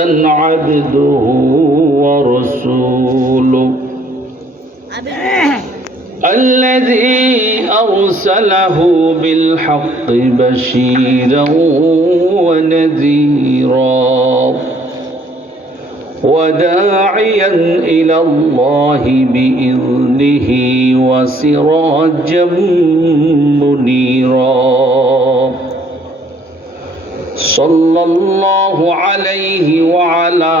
عبده ورسوله الذي أرسله بالحق بشيرا ونذيرا وداعيا إلى الله بإذنه وسراجا منيرا صلى الله عليه وعلى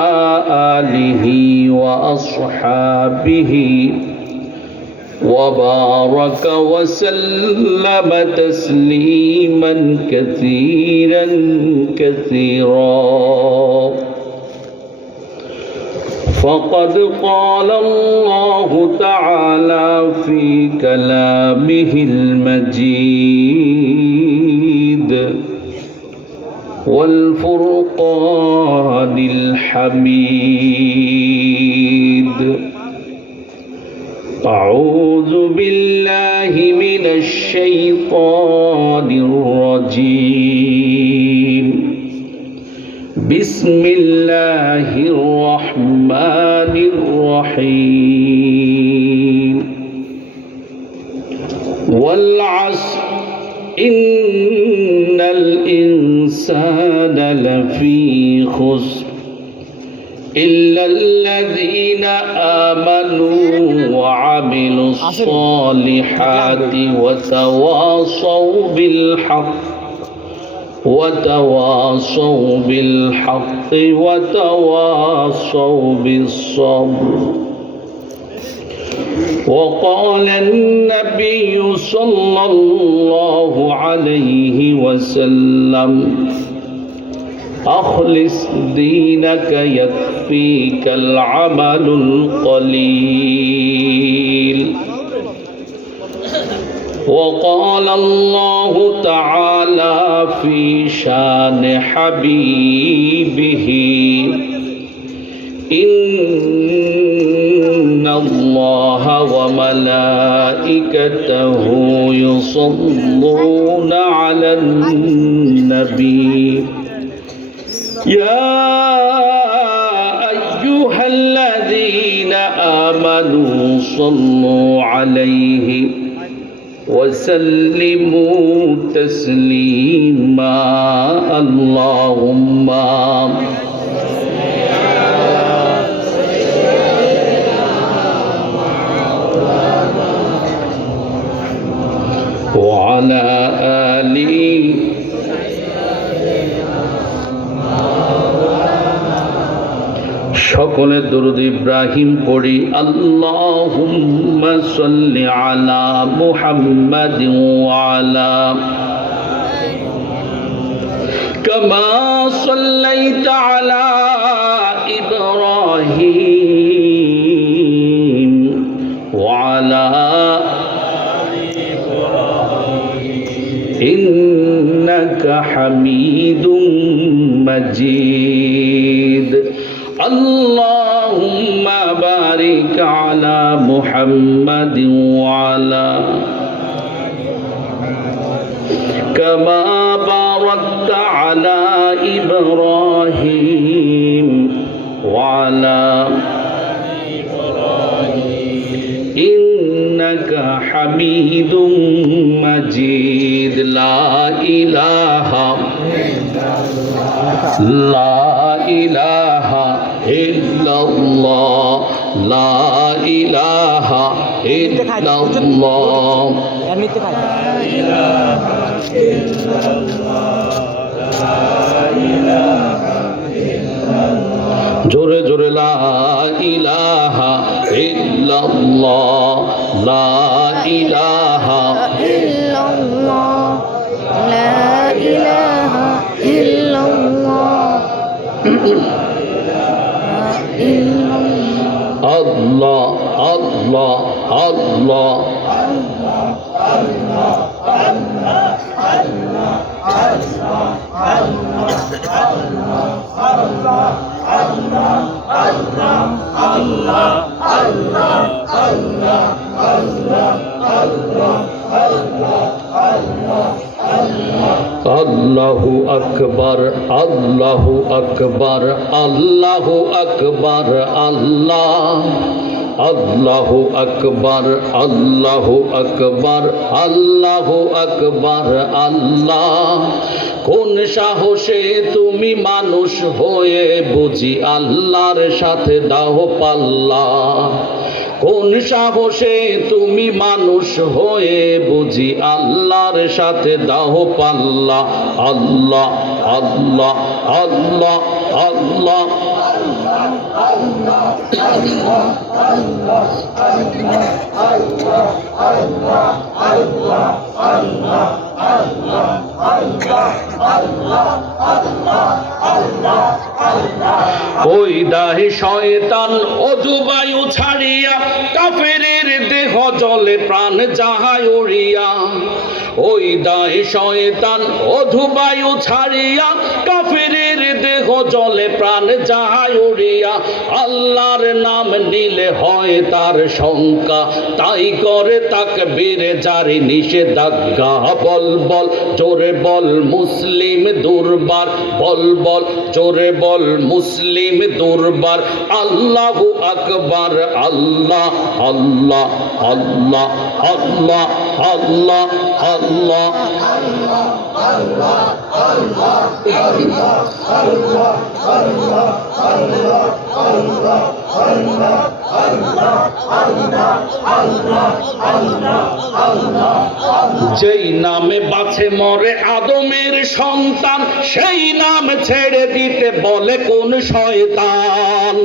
آله وأصحابه وبارك وسلم تسليما كثيرا كثيرا. فقد قال الله تعالى في كلامه المجيد والفرقان الحميد: أعوذ بالله من الشيطان الرجيم. بسم الله الرحمن الرحيم. والعصر إن الإنسان لفي خسر إلا الذين آمنوا وعملوا الصالحات وتواصوا بالحق وتواصوا بالصبر. وقال النبي صلى الله عليه وسلم: أخلص دينك يكفيك العمل القليل. وقال الله تعالى في شان حبيبه: إن الله وملائكته يصلون على النبي يا أيها الذين آمنوا صلوا عليه وسلموا تسليما. اللهم وعلى آله সকলে দরুদ ইব্রাহিম পড়ি। আল্লাহুম্মা সাল্লি আলা মুহাম্মাদিন ওয়া আলা কামা সাল্লাইতা আলা ইব্রাহিম ওয়া আলা ইন্নাকা হামিদুম মাজিদ। اللهم بارك على محمد وعلى كما باركت على إبراهيم وعلى إنك حميد مجيد. لا إله إلا الله لا إله إلا الله لا إله إلا الله. জোরে জোরে লা ইলাহা ইল্লাল্লাহ লা ইলাহা ইল্লাল্লাহ লা ইলাহা ইল্লাল্লাহ আল্লাহ আল্লাহ আল্লাহ আল্লাহ আল্লাহু আকবার, আল্লাহু আকবার, আল্লাহু আকবার, আল্লাহ, আল্লাহু আকবার, আল্লাহু আকবার, আল্লাহু আকবার, আল্লাহ। কোন সাহসে তুমি মানুষ হয়ে বুঝি আল্লাহর সাথে দাও পাল্লা? কোন সাহসে তুমি মানুষ হয়ে বুঝি আল্লাহর সাথে দাও পাল্লা? আল্লাহ, আল্লাহ, আল্লাহ, আল্লাহ, ওই দাহে শয়তান অজুবায়ু ছাড়িয়া কাফেরের দেহ জলে প্রাণ যাহায় উড়িয়া। ওই দাহে শয়তান অধুবায়ু ছাড়িয়া কাফেরের দেহ জলে প্রাণ যাহায় উড়িয়া। আল্লাহর নাম নিলে হয় তার শঙ্কা, তাই করে তাকবীর জারি নিষেধাজ্ঞা। বল বল জোরে বল মুসলিম দুর্বার, বল বল জোরে বল মুসলিম দুর্বার। আল্লাহু আকবার, আল্লাহ, আল্লাহ, আল্লাহ, আল্লাহ, আল্লাহ, আল্লাহ, যেই নামে বাছে মরে আদমের সন্তান, সেই নাম ছেড়ে দিতে বলে কোন শয়তান?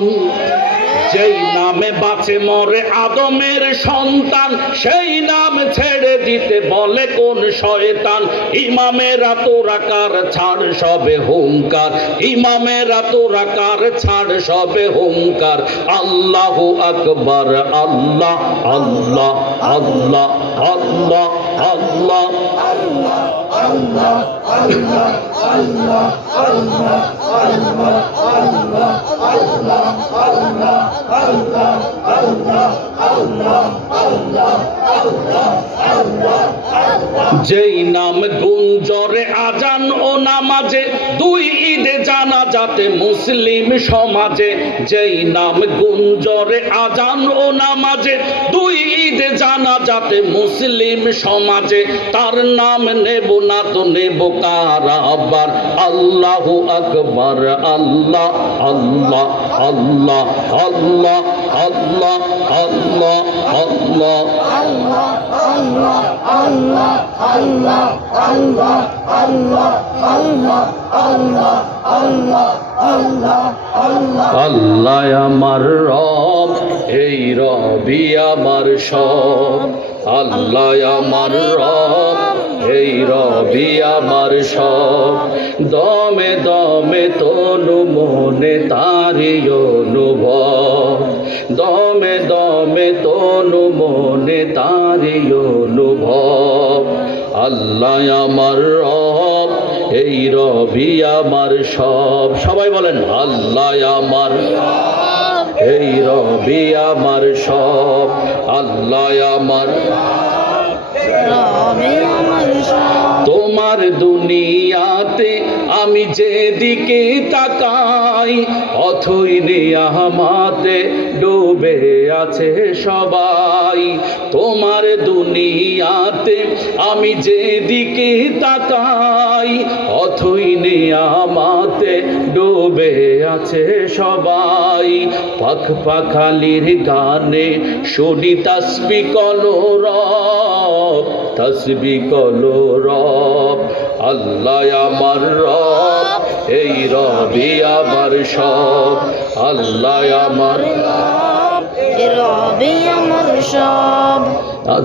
যেই নামে বাঁচে মরে আদমের সন্তান, সেই নাম ছেড়ে দিতে বলে কোন শয়তান? ইমামেরা তোরা কার ছাড় সবে হুঙ্কার, ইমামেরা তোরা কার ছাড় সবে হুঙ্কার। আল্লাহু আকবার, আল্লাহ, আল্লাহ, আল্লাহ, আল্লাহ, আল্লাহ, যেই নাম গুঞ্জরে আজান ও নামাজে, দুই ঈদে জানাজাতে মুসলিম সমাজে। যেই নাম গুঞ্জরে আজান ও নামাজে, দুই ঈদে জানাজাতে মুসলিম সমাজে। তার নাম নেব না তো নেব কার আবার? আল্লাহু আকবার, আল্লাহ, আল্লাহ, আল্লাহ, আল্লাহ, আল্লাহ, আল্লাহ, আল্লাহ, আল্লাহ আমার রব, এই রবি আমার সব। আল্লাহ আমার রব, এই রবি আমার সব। দমে দমে তনু মনে তারি অনুভব, দমে দমে তনু মনে তারি অনুভব। আল্লাহ আমার রব, এই রবি আমার সব। সবাই বলেন আল্লাহ আমার, এই রবি আমার সব। আল্লাহ আমার, তোমার দুনিয়াতে আমি যেদিকে তাকাই, অথই নিয়ামতে ডুবে আছে সবাই। তোমার দুনিয়াতে আমি যেদিকে তাকাই, অথই নিয়ামতে ডুবে আছে সবাই। পাখ পাখালির গানে শুনি তাসবিহ কলরব, তাসবিহ কলরব। আল্লাহ আমার রব, এই রবি আমার সব। আল্লাহ আমার রব, এই রবি আমার সব।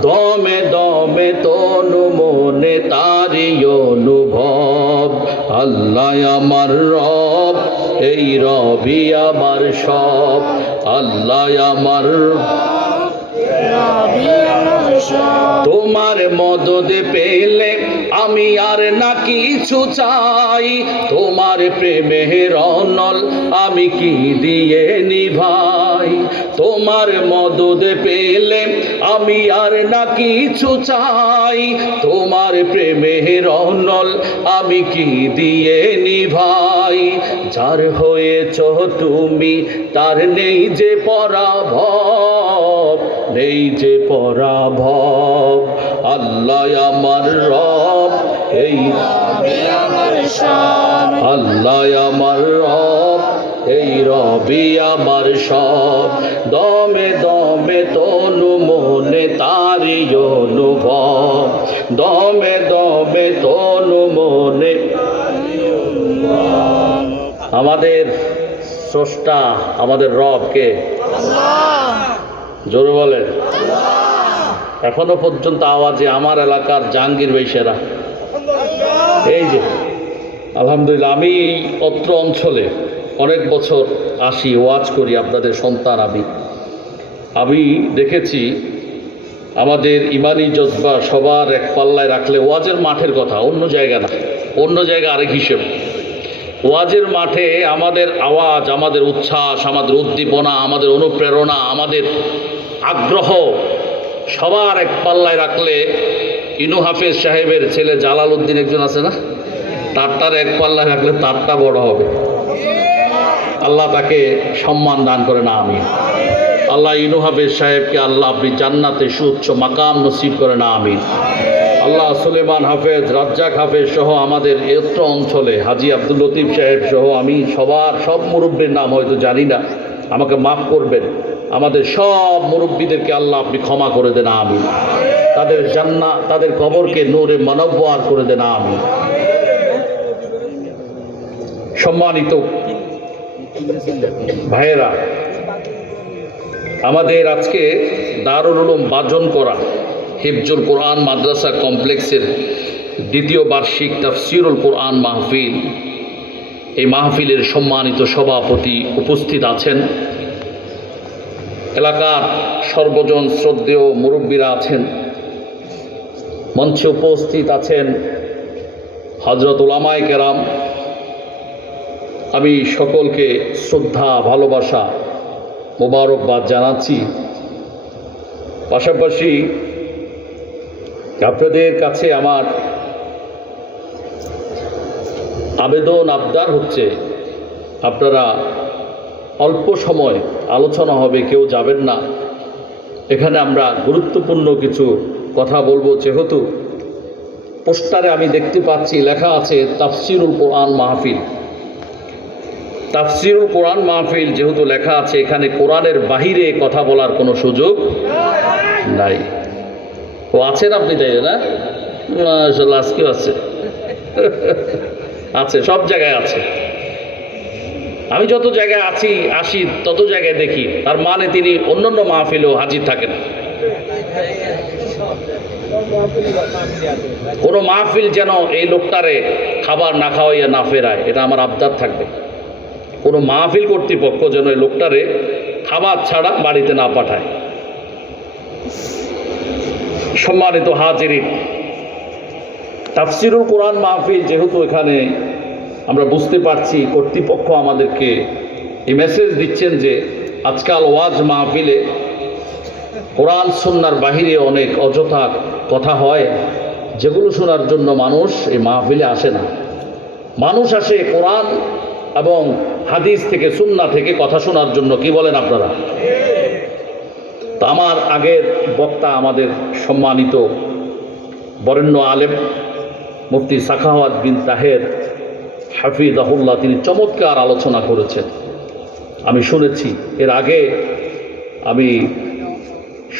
দমে দমে তনু মনে তারি অনুভব। আল্লাহ আমার রব, এই রবি আমার সব। আল্লাহ আমার রবি আমার তোমার মদদ পেলে আমি আর না কিছু চাই, তোমার প্রেমের অনল আমি কি দিয়ে নিভাই। তোমার মদদ পেলে আমি আর না কিছু চাই, তোমার প্রেমের অনল আমি কি দিয়ে নিভাই। যার হয়েছ তুমি তার নেই যে পরাভব, নেই যে পরাভব। আল্লাহ আমার রব, এই আল্লাহ আমার রব, এই রবি আমার সব। দমে দমে তনু মনে তারি অনুভব, দমে দমে তনু মনে। আমাদের স্রষ্টা, আমাদের রব কে? জোরে বলেন। এখনো পর্যন্ত আওয়াজে আমার এলাকার জাহাঙ্গীর ভাইসেরা, এই যে আলহামদুলিল্লাহ। আমি অত্র অঞ্চলে অনেক বছর আসি, ওয়াজ করি, আপনাদের সন্তান আমি দেখেছি আমাদের ইমানি জজবা সবার এক পাল্লায় রাখলে ওয়াজের মাঠের কথা, অন্য জায়গা না, অন্য জায়গা আরেক হিসেব। ওয়াজের মাঠে আমাদের আওয়াজ, আমাদের উচ্ছ্বাস, আমাদের উদ্দীপনা, আমাদের অনুপ্রেরণা, আমাদের আগ্রহ সবার এক পাল্লায় রাখলে ইনু হাফেজ সাহেবের ছেলে জালাল উদ্দিন একজন আছে না, তারটার এক পাল্লায় রাখলে তারটা বড় হবে। আল্লাহ তাকে সম্মান দান করে না আমি। আল্লাহ ইনু হাফেজ সাহেবকে আল্লাহ আপনি জান্নাতে সুউচ্চ মাকাম নসিব করে না আমি। আল্লাহ সুলেমান হাফেজ, রাজ্জাক হাফেজ সহ আমাদের এত্র অঞ্চলে হাজি আব্দুল লতিফ সাহেব সহ আমি সব মুরব্বীর নাম হয়তো জানি না, আমাকে মাফ করবেন। আমাদের সব মুরব্বীদেরকে আল্লাহ আপনি ক্ষমা করে দেন আমি। তাদের জান্নাত, তাদের কবরকে নূরে মানবওয়ার করে দেন আমি। সম্মানিত ভাইয়েরা, আমাদের আজকে দারুল উলুম বাজন করা হিফজুল কোরআন মাদ্রাসা কমপ্লেক্সের দ্বিতীয় বার্ষিক তাফসিরুল কোরআন মাহফিল, এই মাহফিলের সম্মানিত সভাপতি উপস্থিত আছেন, এলাকার সর্বজন শ্রদ্ধেয় মুরব্বীরা আছেন, মঞ্চে উপস্থিত আছেন হযরত উলামায়ে কেরাম। আমি সকলকে শ্রদ্ধা, ভালোবাসা, মোবারকবাদ জানাচ্ছি। পাশাপাশি আপনাদের কাছে আমার আবেদন, আবদার হচ্ছে আপনারা অল্প সময় আলোচনা হবে, কেউ যাবেন না। এখানে আমরা গুরুত্বপূর্ণ কিছু কথা বলবো, যেহেতু পোস্টারে আমি দেখতে পাচ্ছি লেখা আছে তাফসিরুল কোরআন মাহফিল। তাফসিরুল কোরআন মাহফিল যেহেতু লেখা আছে, এখানে কোরআনের বাহিরে কথা বলার কোনো সুযোগ নাই। ও আছেন আপনি, তাই না? মাশাআল্লাহ, আজকেও আছে আছে, সব জায়গায় আছে। আমি যত জায়গায় আসি তত জায়গায় দেখি, তার মানে তিনি অন্যান্য মাহফিলেও হাজির থাকেন। কোনো মাহফিল যেন এই লোকটারে খাবার না খাওয়াইয়া না ফেরায়, এটা আমার আবদার থাকবে। কোনো মাহফিল কর্তৃপক্ষ যেন এই লোকটারে খাবার ছাড়া বাড়িতে না পাঠায়। সম্মানিত হাজিরিন, তাফসিরুল কোরআন মাহফিল যেহেতু এখানে আমরা বুঝতে পারছি কর্তৃপক্ষ আমাদেরকে এই মেসেজ দিচ্ছেন যে আজকাল ওয়াজ মাহফিলে কোরআন সুন্নাহর বাহিরে অনেক অযথা কথা হয়, যেগুলো শোনার জন্য মানুষ এই মাহফিলে আসে না। মানুষ আসে কোরআন এবং হাদিস থেকে, সুন্নাহ থেকে কথা শোনার জন্য। কি বলেন আপনারা? তো আমার আগের বক্তা, আমাদের সম্মানিত বরেণ্য আলেম মুফতি সাখাওয়াত বিন তাহের হাফিজাহুল্লাহ, তিনি চমৎকার আলোচনা করেছেন। আমি শুনেছি, এর আগে আমি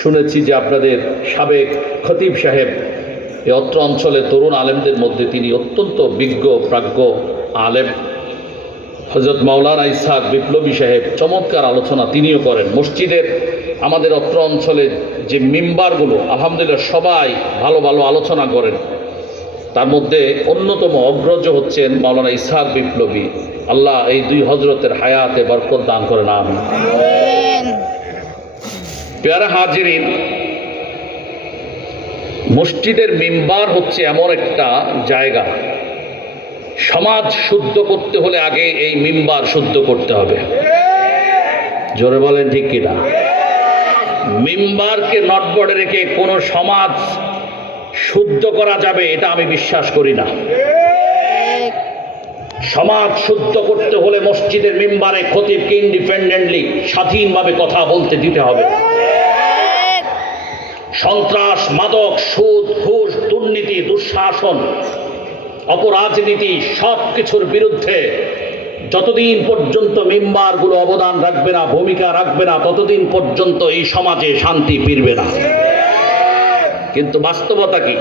শুনেছি যে আপনাদের সাবেক খতিব সাহেব এই অত্র অঞ্চলের তরুণ আলেমদের মধ্যে তিনি অত্যন্ত বিজ্ঞ প্রাজ্ঞ আলেম। হযরত মাওলানা ইসহাক বিপ্লবী সাহেব চমৎকার আলোচনা তিনিও করেন। মসজিদের আমাদের অত্র অঞ্চলের যে মিম্বারগুলো আলহামদুলিল্লাহ সবাই ভালো ভালো আলোচনা করেন। তার মধ্যে অন্যতম অগ্রজ হচ্ছেন মাওলানা ইসহাক বিপ্লবী। আল্লাহ এই দুই হজরতের হায়াতে বরকত দান করেন আমিন। প্যারা হাজিরিন, মসজিদের মিম্বার হচ্ছে এমন একটা জায়গা, সমাজ শুদ্ধ করতে হলে আগে এই মিম্বার শুদ্ধ করতে হবে। জোরে বলেন ঠিক কিনা? মিম্বারকে নটবড়ে রেখে কোনো সমাজ শুদ্ধ করা যাবে এটা আমি বিশ্বাস করি না। সমাজ শুদ্ধ করতে হলে মসজিদের মিম্বারে খতিবকে ইন্ডিপেন্ডেন্টলি স্বাধীনভাবে কথা বলতে দিতে হবে। সন্ত্রাস, মাদক, সুদ, ঘুষ, দুর্নীতি, দুঃশাসন, অপরাজনীতি সব কিছুর বিরুদ্ধে যতদিন পর্যন্ত মিম্বারগুলো অবদান রাখবে না, ভূমিকা রাখবে না, ততদিন পর্যন্ত এই সমাজে শান্তি ফিরবে না। কিন্তু বাস্তবতা কি?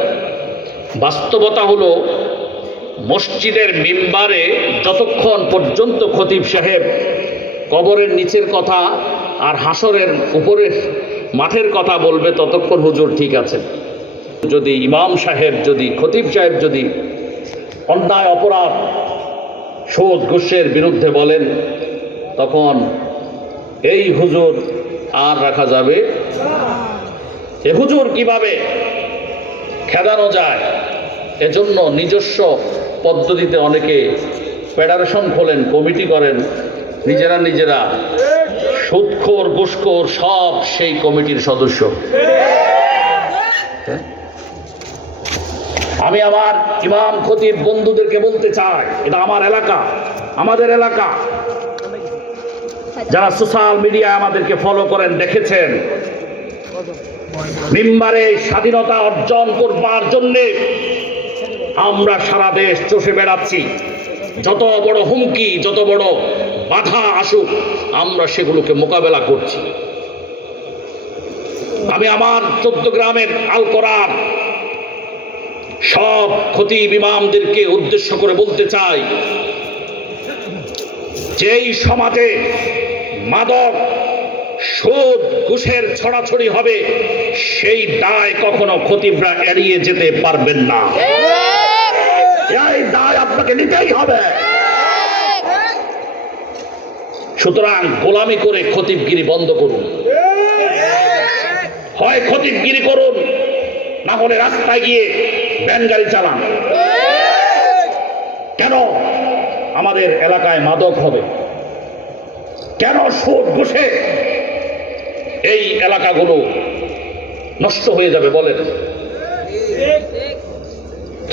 বাস্তবতা হলো মসজিদের মিম্বারে যতক্ষণ পর্যন্ত খতিব সাহেব কবরের নিচের কথা আর হাসরের উপরের মাঠের কথা বলবে ততক্ষণ হুজুর ঠিক আছে। যদি ইমাম সাহেব, যদি খতিব সাহেব যদি অন্যায়, অপরাধ, সুদ, ঘুষের বিরুদ্ধে বলেন তখন এই হুজুর আর রাখা যাবে। এ হুজুর কিভাবে খেদানো যায়, এজন্য নিজস্ব পদ্ধতিতে অনেকে ফেডারেশন খোলেন, কমিটি করেন, নিজেরা সুদখোর, ঘুষখোর সব সেই কমিটির সদস্য। আমি আমার ইমাম খতিব বন্ধুদেরকে বলতে চাই, এটা আমার এলাকা, আমাদের এলাকা। যারা সোশ্যাল মিডিয়ায় আমাদেরকে ফলো করেন দেখেছেন, মিম্বারে স্বাধীনতা অর্জন করবার জন্যে আমরা সারা দেশ চষে বেড়াচ্ছি। যত বড় হুমকি, যত বড় বাধা আসুক আমরা সেগুলোকে মোকাবেলা করছি। আমি আমার 14 গ্রামের আল কোরআন সব খতিব ইমামদেরকে উদ্দেশ্য করে বলতে চাই, যেই সমাজে মাদক, সুদ, ঘুষের ছড়াছড়ি হবে সেই দায় কখনো খতিবরা এড়িয়ে যেতে পারবেন না। এই দায় আপনাকে নিতেই হবে। সুতরাং গোলামি করে খতিবগিরি বন্ধ করুন। হয় খতিবগিরি করুন, না হলে রাস্তায় গিয়ে ভ্যান গাড়ি চালান। কেন আমাদের এলাকায় মাদক হবে? কেন সুদ, ঘুষে এই এলাকাগুলো নষ্ট হয়ে যাবে বলেন?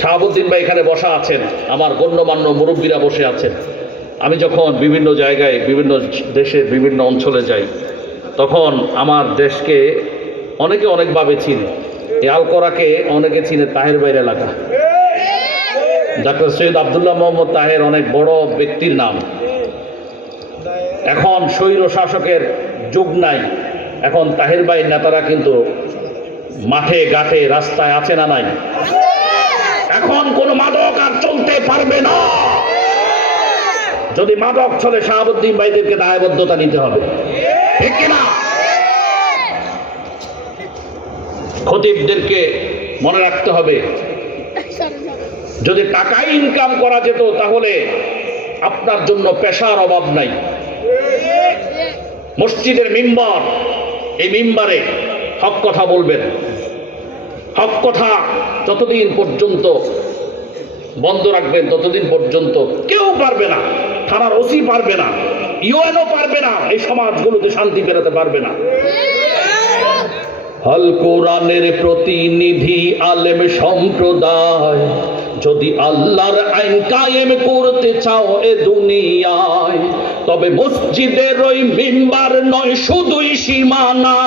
শাহাবুদ্দিন ভাই এখানে বসা আছেন, আমার গণ্যমান্য মুরব্বীরা বসে আছেন। আমি যখন বিভিন্ন জায়গায়, বিভিন্ন দেশের বিভিন্ন অঞ্চলে যাই তখন আমার দেশকে অনেকে অনেকভাবে চিনে। এই আলকোরাকে অনেকে চিনে তাহের ভাইয়ের এলাকা। ডাক্তার সৈয়দ আবদুল্লাহ মোহাম্মদ তাহের অনেক বড় ব্যক্তির নাম। এখন স্বৈর শাসকের যুগ নাই, এখন তাহের ভাইয়ের নেতারা কিন্তু মাঠে ঘাটে রাস্তায় আছে না নাই? এখন কোনো মাদক আর চলতে পারবে না। যদি মাদক চলে শাহাবুদ্দিন ভাইদেরকে দায়বদ্ধতা নিতে হবে, ঠিক কিনা? খতিবদেরকে মনে রাখতে হবে, যদি টাকা ইনকাম করা যেত তাহলে আপনার জন্য পেশার অভাব নাই। মসজিদের মিম্বার, এই মিম্বারে হক কথা বলবেন। হক কথা যতদিন পর্যন্ত বন্ধ রাখবেন ততদিন পর্যন্ত কেউ পারবে না, থানার ওসি পারবে না, ইউএনও পারবে না, এই সমাজগুলোতে শান্তি ফেরাতে পারবে না। আল কোরআনের প্রতিনিধি আলেম সম্প্রদায়, যদি আল্লাহর আইন কায়েম করতে চাও এ দুনিয়ায়, তবে মসজিদের ওই মিম্বার নয় শুধুই সীমানা,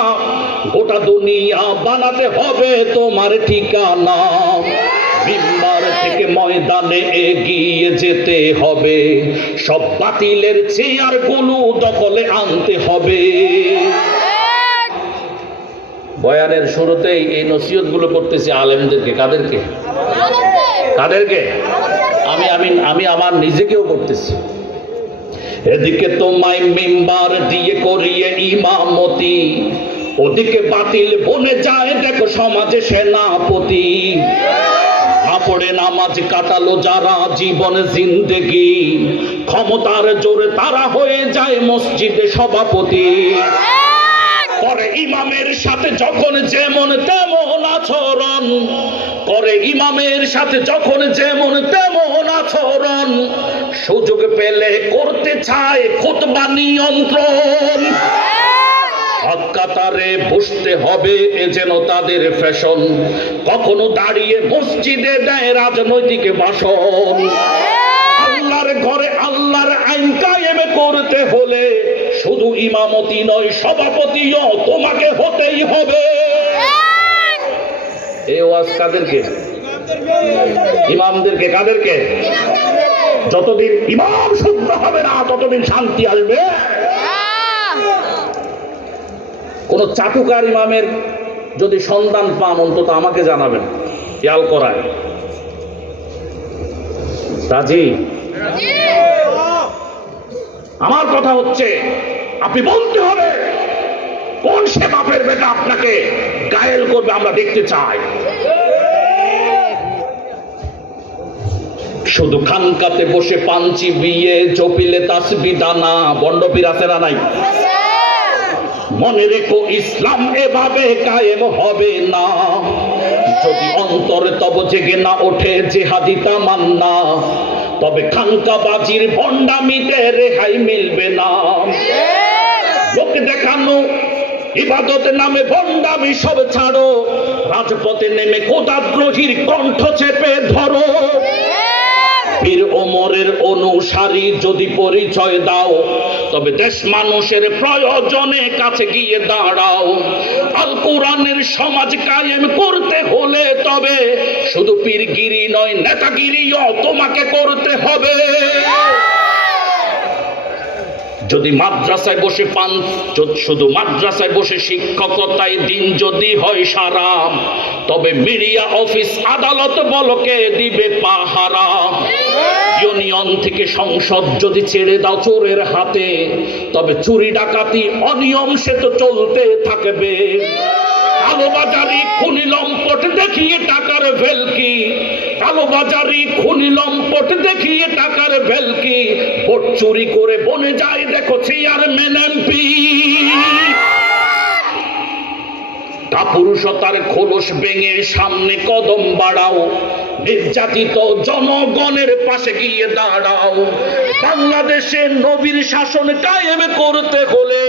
গোটা দুনিয়া বানাতে হবে তোমার ঠিকানা। মিম্বার থেকে ময়দানে এগিয়ে যেতে হবে, সব বাতিলের চেয়ারগুলো দখলে আনতে হবে। বয়ানের শুরুতেই এই নসিহতগুলো করতেছি আলেমদেরকে। কাদেরকে? কাদেরকে? আমি আমার নিজেকেও করতেছি। এদিকে তোমায় মিম্বার দিয়ে করিয়ে ইমামতি, ওদিকে বাতিল বনে যায় দেখো সমাজে সেনাপতি। না পড়ে নামাজ কাটালো যারা জীবন জিন্দেগি, ক্ষমতার জোরে তারা হয়ে যায় মসজিদে সভাপতি। করে ইমামের সাথে যখন যেমন তেমন আচরণ, করে ইমামের সাথে যখন যেমন তেমন আচরণ, সুযোগ পেলে করতে চায় খুতবা নিয়ন্ত্রণ। হক কাতারে বসতে হবে এ যেন তাদের ফ্যাশন, কখনো দাঁড়িয়ে মসজিদে দেয় রাজনৈতিক ভাষণ। আল্লাহর ঘরে আল্লাহর আইন কায়েম করতে হলে শুধু ইমামতি নয়, সভাপতিও তোমাকে হতেই হবে। এই ওয়াজ কাদেরকে? ইমামদেরকে। কাদেরকে? যতদিন ইমাম শুদ্ধ হবে না ততদিন শান্তি আসবে। কোন চাটুকার ইমামের যদি সন্ধান পান অন্তত আমাকে জানাবেন, খেয়াল করায়। রাজি? আমার কথা হচ্ছে আপনি বলতে হবে কোন সে বাপের বেটা আপনাকে গায়েল করবে, আমরা দেখতে চাই। শুধু খানকাতে বসে পাঞ্চি বিয়ে জপিলে তাসবি দানা, বন্ডপীর আছে না নাই? মনে রেখো ইসলাম এভাবে কায়েম হবে না, যদি অন্তরে তব জেগে না ওঠে জেহাদি তামান্না, তবে খানকাবাজির ভণ্ডামিতে রেহাই মিলবে না। লোক দেখানো ইবাদত নামে ভণ্ডামি সব ছাড়ো, রাজপথে নেমে খোদাদ্রোহীর কণ্ঠ চেপে ধরো। বীর ওমরের অনুসারী যদি পরিচয় দাও, তবে দেশ মানুষের প্রয়োজনে কাছে গিয়ে দাঁড়াও। আল কোরআনের সমাজ কায়েম করতে হলে তবে শুধু পীরগিরি নয়, নেতাগিরিও তোমাকে করতে হবে। যদি মাদ্রাসায় বসে পান, শুধু মাদ্রাসায় বসে শিক্ষকতায় দিন যদি হয় সারা, তবে মিডিয়া অফিস আদালত বলকে দিবে পাহারা। ইউনিয়ন থেকে সংসদ যদি ছেড়ে দাও চোরের হাতে, তবে চুরি ডাকাতি অনিয়ম সে তো চলতে থাকবে। কালোবাজারি খুনি লম্পট দেখিয়ে টাকার ভেলকি, কালোবাজারি খুনি লম্পট দেখিয়ে টাকার ভেলকি, ভোট চুরি করে বনে যায় দেখো চেয়ারম্যান এমপি। কাপুরুষতার খোলস ভেঙে সামনে কদম বাড়াও, নির্যাতিত জনগণের পাশে গিয়ে দাঁড়াও। বাংলাদেশে নবীর শাসন কায়েম করতে হলে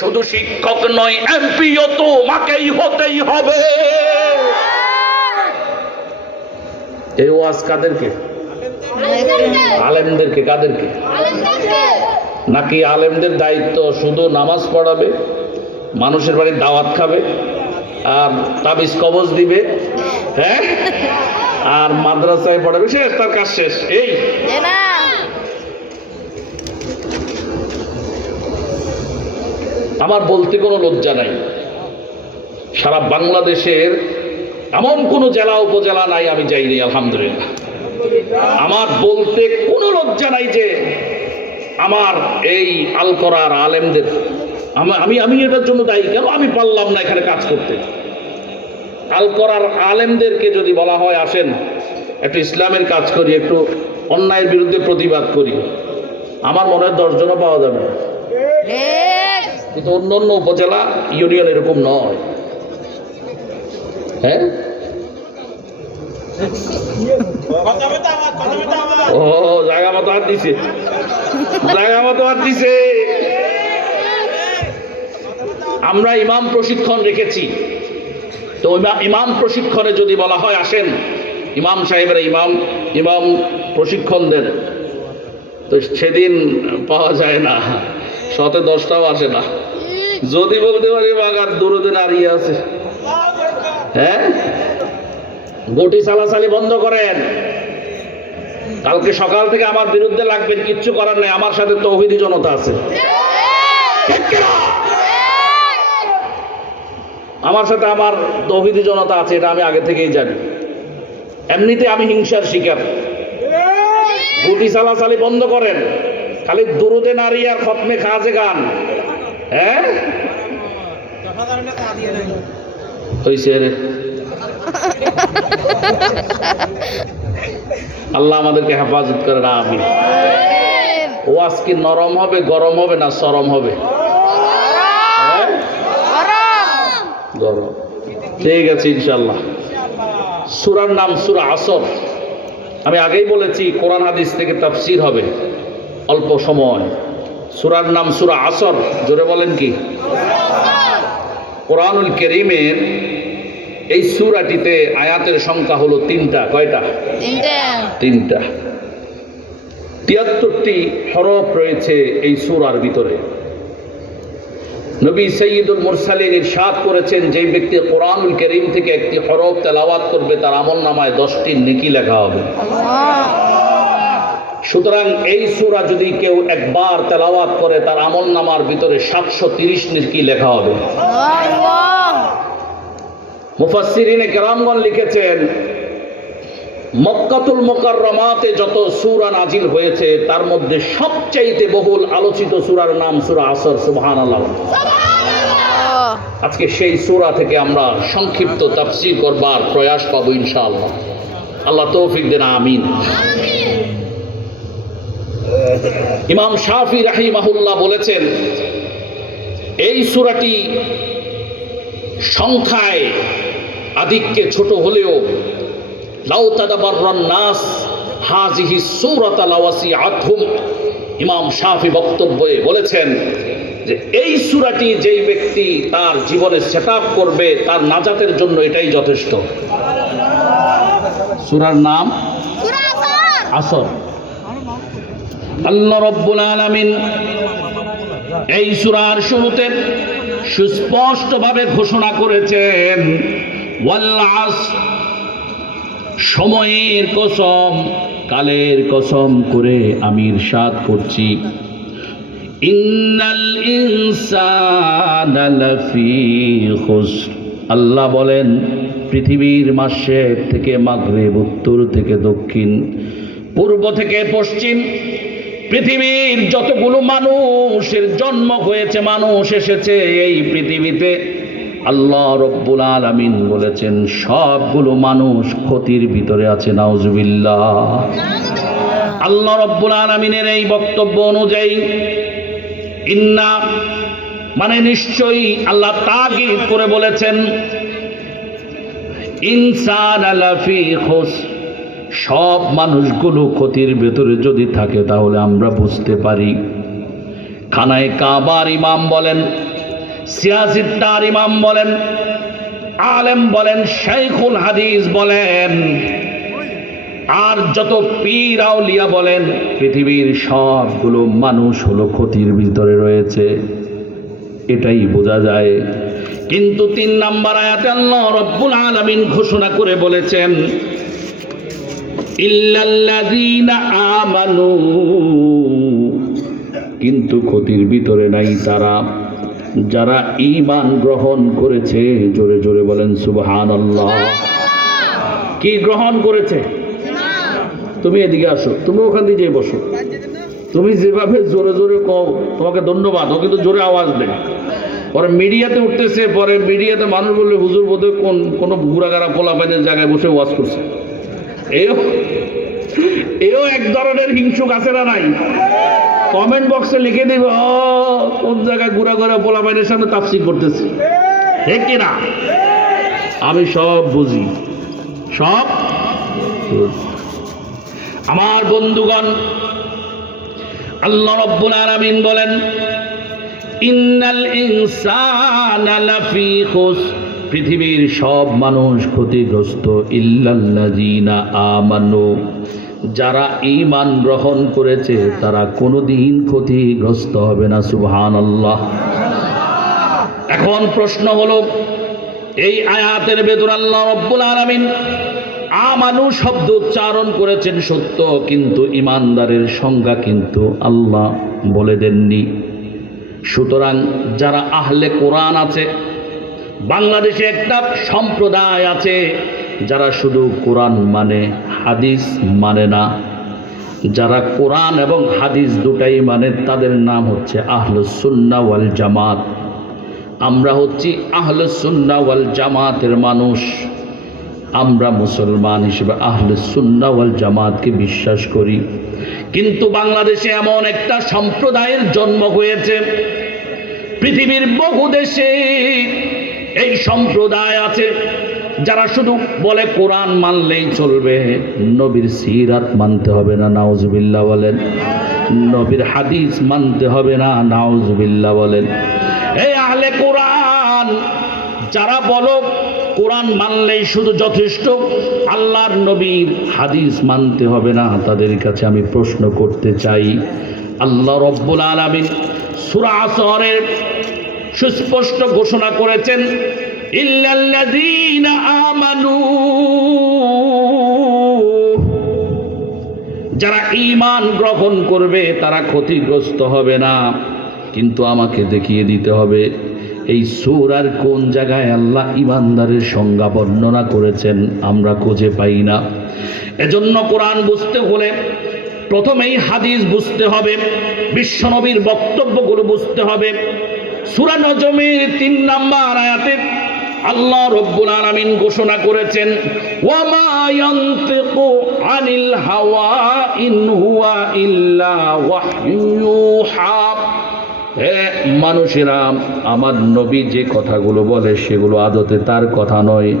শুধু শিক্ষক নয়, এমপিও তোমাকেই হতেই হবে। এই ওয়াজ কাদেরকে? আলেমদেরকে। কাদেরকে? নাকি আলেমদের দায়িত্ব শুধু নামাজ পড়াবে, মানুষের বাড়ির দাওয়াত খাবে, আর তাবিজ কবজ দিবে, হ্যাঁ, আর মাদ্রাসায় পড়াবে, শেষ, তার কাজ শেষ? এই আমার বলতে কোনো লজ্জা নাই, সারা বাংলাদেশের এমন কোনো জেলা উপজেলা নাই আমি যাইনি, আলহামদুলিল্লাহ। আমার বলতে কোনো লজ্জা নাই যে আমার এই আল কোরআন আলেমদের, আমি এটার জন্য দায়ী কেন? আমি পারলাম না এখানে কাজ করতে। আল কোরআন আলেমদেরকে যদি বলা হয় আসেন একটু ইসলামের কাজ করি, একটু অন্যায়ের বিরুদ্ধে প্রতিবাদ করি, আমার মনে হয় 10 জনও পাওয়া যাবে না। কিন্তু অন্য অন্য উপজেলা ইউনিয়ন এরকম নয়। হ্যাঁ, ও জায়গা মতো হাত দিছে, জায়গা মতো হাত দিছে। আমরা ইমাম প্রশিক্ষণ রেখেছি, তো ইমাম প্রশিক্ষণে যদি বলা হয় আসেন ইমাম সাহেবেরা ইমাম প্রশিক্ষণ দেন, তো সেদিন পাওয়া যায় না, 10টাও আসে না। যদি বলতে পারি বাগার দূরদে দাঁড়িয়ে আছে, হ্যাঁ, গটি চালাচালি বন্ধ করেন। কালকে সকাল থেকে আমার বিরুদ্ধে লাগবেন, কিচ্ছু করার নেই, আমার সাথে তৌহিদি জনতা আছে, আমার সাথে আমার তৌহিদি জনতা আছে, এটা আমি আগে থেকেই জানি। এমনিতে আমি হিংসার শিকার। গুটি চালাচালি বন্ধ করেন, খালি দুরুদে নারী আর খতমে খাজে গান, হ্যাঁ হইছে রে। আল্লাহ আমাদেরকে হেফাজত করে না। আমি ও আজকে নরম হবে, গরম হবে না সরম হবে? করো। ঠিক আছে ইনশাআল্লাহ। সূরার নাম সূরা আসর। আমি আগেই বলেছি কোরআন হাদিস থেকে তাফসীর হবে অল্প সময়। সূরার নাম সূরা আসর। জোরে বলেন কি? কোরআনুল কারীমের এই সূরাটিতে আয়াতের সংখ্যা হলো 3টা। কয়টা? 3টা। 73টি হরফ রয়েছে এই সূরার ভিতরে। নবী সাইয়্যিদুল মুরসালিন ইরশাদ করেছেন, যে ব্যক্তি কোরআনুল কারীম থেকে একটি হরফ তেলাওয়াত করবে তার আমলনামায় 10টি নেকি লেখা হবে। সুতরাং এই সূরা যদি কেউ একবার তেলাওয়াত করে তার আমলনামার ভিতরে 730 নেকি লেখা হবে। মুফাসসিরিনে কেরামগণ লিখেছেন, মক্কাতুল মুকাররমাতে যত সূরা নাজিল হয়েছে তার মধ্যে সবচাইতে বহুল আলোচিত সূরার নাম সূরা আসর। সুবহানাল্লাহ। আজকে সেই সূরা থেকে আমরা সংক্ষিপ্ত তাফসীর করবার প্রয়াস পাবো ইনশাআল্লাহ। আল্লাহ তৌফিক দেন, আমিন। ইমাম শাফি রাহিমাহুল্লাহ বলেছেন, এই সূরাটি সংখ্যায় আধিক্যে ছোট হলেও লাউ তাদাবাররান নাস হাযিহি সূরাতা লাওয়াসিআতহুম। ইমাম শাফি বক্তব্যে বলেছেন যে এই সূরাটি যেই ব্যক্তি তার জীবনে সেটআপ করবে তার নাজাতের জন্য এটাই যথেষ্ট। সূরার নাম আসর। আল্লাহ রাব্বুল আলামিন এই সূরার শুরুতে সুস্পষ্টভাবে ঘোষণা করেছেন, ওয়াল আসর, সময়ের কসম, কালের কসম করে আমি ইরশাদ করছি, ইন্নাল ইনসানা লাফি খুসর। আল্লাহ বলেন, পৃথিবীর মাশরিক থেকে মাগরিব, উত্তর থেকে দক্ষিণ, পূর্ব থেকে পশ্চিম, পৃথিবীর যতগুলো মানুষের জন্ম হয়েছে, মানুষ এসেছে এই পৃথিবীতে, আল্লাহ রব্বুল আলামিন বলেছেন সবগুলো মানুষ ক্ষতির ভিতরে আছে। নাউজুবিল্লাহ। আল্লাহ রব্বুল আলামিনের এই বক্তব্য অনুযায়ী ইন্না মানে নিশ্চয়ই আল্লাহ তাগীদ করে বলেছেন, ইনসান লাফি খুসর, সব মানুষগুলো ক্ষতির ভেতরে যদি থাকে তাহলে আমরা বুঝতে পারি। খানায়ে কাবার ইমাম বলেন, সিয়াসিত্তার ইমাম বলেন, আলেম বলেন, শাইখুল হাদিস বলেন, আর যত পীর আউলিয়া বলেন, পৃথিবীর সবগুলো মানুষ হলো ক্ষতির ভিতরে রয়েছে, এটাই বোঝা যায়। কিন্তু 3 নম্বর আয়াতে আল্লাহ রাব্বুল আলামিন ঘোষণা করে বলেছেন, ইল্লাল্লাযীনা আমানু, কিন্তু ক্ষতির ভিতরে নাই তারা যারা ঈমান গ্রহণ করেছে। জোরে জোরে বলেন সুবহানাল্লাহ। কি গ্রহণ করেছে? তুমি এদিকে আসো, তুমি ওখান দিয়ে যেয়ে বসো। তুমি যেভাবে জোরে জোরে কও, তোমাকে ধন্যবাদ। ও কিন্তু জোরে আওয়াজ দেয়। পরে মিডিয়াতে উঠতেছে, পরে মিডিয়াতে মানুষ বললে হুজুর বোধহয় কোনো বুড়াগাড়া পোলাপাইনের জায়গায় বসে ওয়াজ করছে। এও এক ধরনের হিংসুক আছে না নাই? কমেন্ট বক্সে লিখে দিব, কোন জায়গায় গুড়া গুড়া পোলাপাইনের সামনে তাফসীর করতেছি। ঠিক কিনা? আমি সব বুঝি, সব। আমার বন্ধুগণ, আল্লাহ রাব্বুল আলামিন বলেন, ইন্নাল ইনসানা লাফি খুসর, পৃথিবীর সব মানুষ ক্ষতিগ্রস্ত, ইল্লাল্লাযীনা আমানু, যারা ঈমান গ্রহণ করেছে তারা কোনোদিন ক্ষতিগ্রস্ত হবে না। সুবহানাল্লাহ। এখন প্রশ্ন হলো, এই আয়াতের ভেতর আল্লাহ রাব্বুল আলামিন আমানু শব্দ উচ্চারণ করেছেন সত্য, কিন্তু ঈমানদারের সংজ্ঞা কিন্তু আল্লাহ বলে দেননি। সুতরাং যারা আহলে কোরআন আছে, বাংলাদেশে একটা সম্প্রদায় আছে যারা শুধু কোরআন মানে, হাদিস মানে না। যারা কোরআন এবং হাদিস দুটাই মানে, তাদের নাম হচ্ছে আহলুস সুন্নাহ ওয়াল জামাত। আমরা হচ্ছি আহলুস সুন্নাহ ওয়াল জামাতের মানুষ। আমরা মুসলমান হিসেবে আহলুস সুন্নাহ ওয়াল জামাতকে বিশ্বাস করি। কিন্তু বাংলাদেশে এমন একটা সম্প্রদায়ের জন্ম হয়েছে, পৃথিবীর বহু দেশে এই সম্প্রদায় আছে যারা শুধু বলে কোরআন মানলেই চলবে, নবীর সিরাত মানতে হবে না, নাউজুবিল্লাহ বলেন। নবীর হাদিস মানতে হবে না, নাউজুবিল্লাহ বলেন। এই আহলে কোরআন যারা বলো কোরআন মানলেই শুধু যথেষ্ট, আল্লাহর নবীর হাদিস মানতে হবে না, তাদের কাছে আমি প্রশ্ন করতে চাই, আল্লাহ রব্বুল আলামিন সূরা আসরের সুস্পষ্ট ঘোষণা করেছেন, ইল্লাল্লাযীনা আমানু, যারা ঈমান গ্রহণ করবে তারা ক্ষতিগ্রস্ত হবে না। কিন্তু আমাকে দেখিয়ে দিতে হবে এই সূরার কোন জায়গায় আল্লাহ ঈমানদারের সংজ্ঞা বর্ণনা করেছেন, আমরা খুঁজে পাই না। এজন্য কোরআন বুঝতে হলে প্রথমেই হাদিস বুঝতে হবে, বিশ্বনবীর বক্তব্যগুলো বুঝতে হবে। সূরা নজমের 3 নম্বর আয়াতে আল্লাহ রব্বুল আলামিন ঘোষণা করেছেন, ওয়া মা ইয়ানতিকু আনিল হাওয়া ইন হুয়া ইল্লা ওয়াহয়ুহা। হে মানুষেরা, আমার নবী যে কথাগুলো বলে সেগুলো আদতে তার কথা নয়,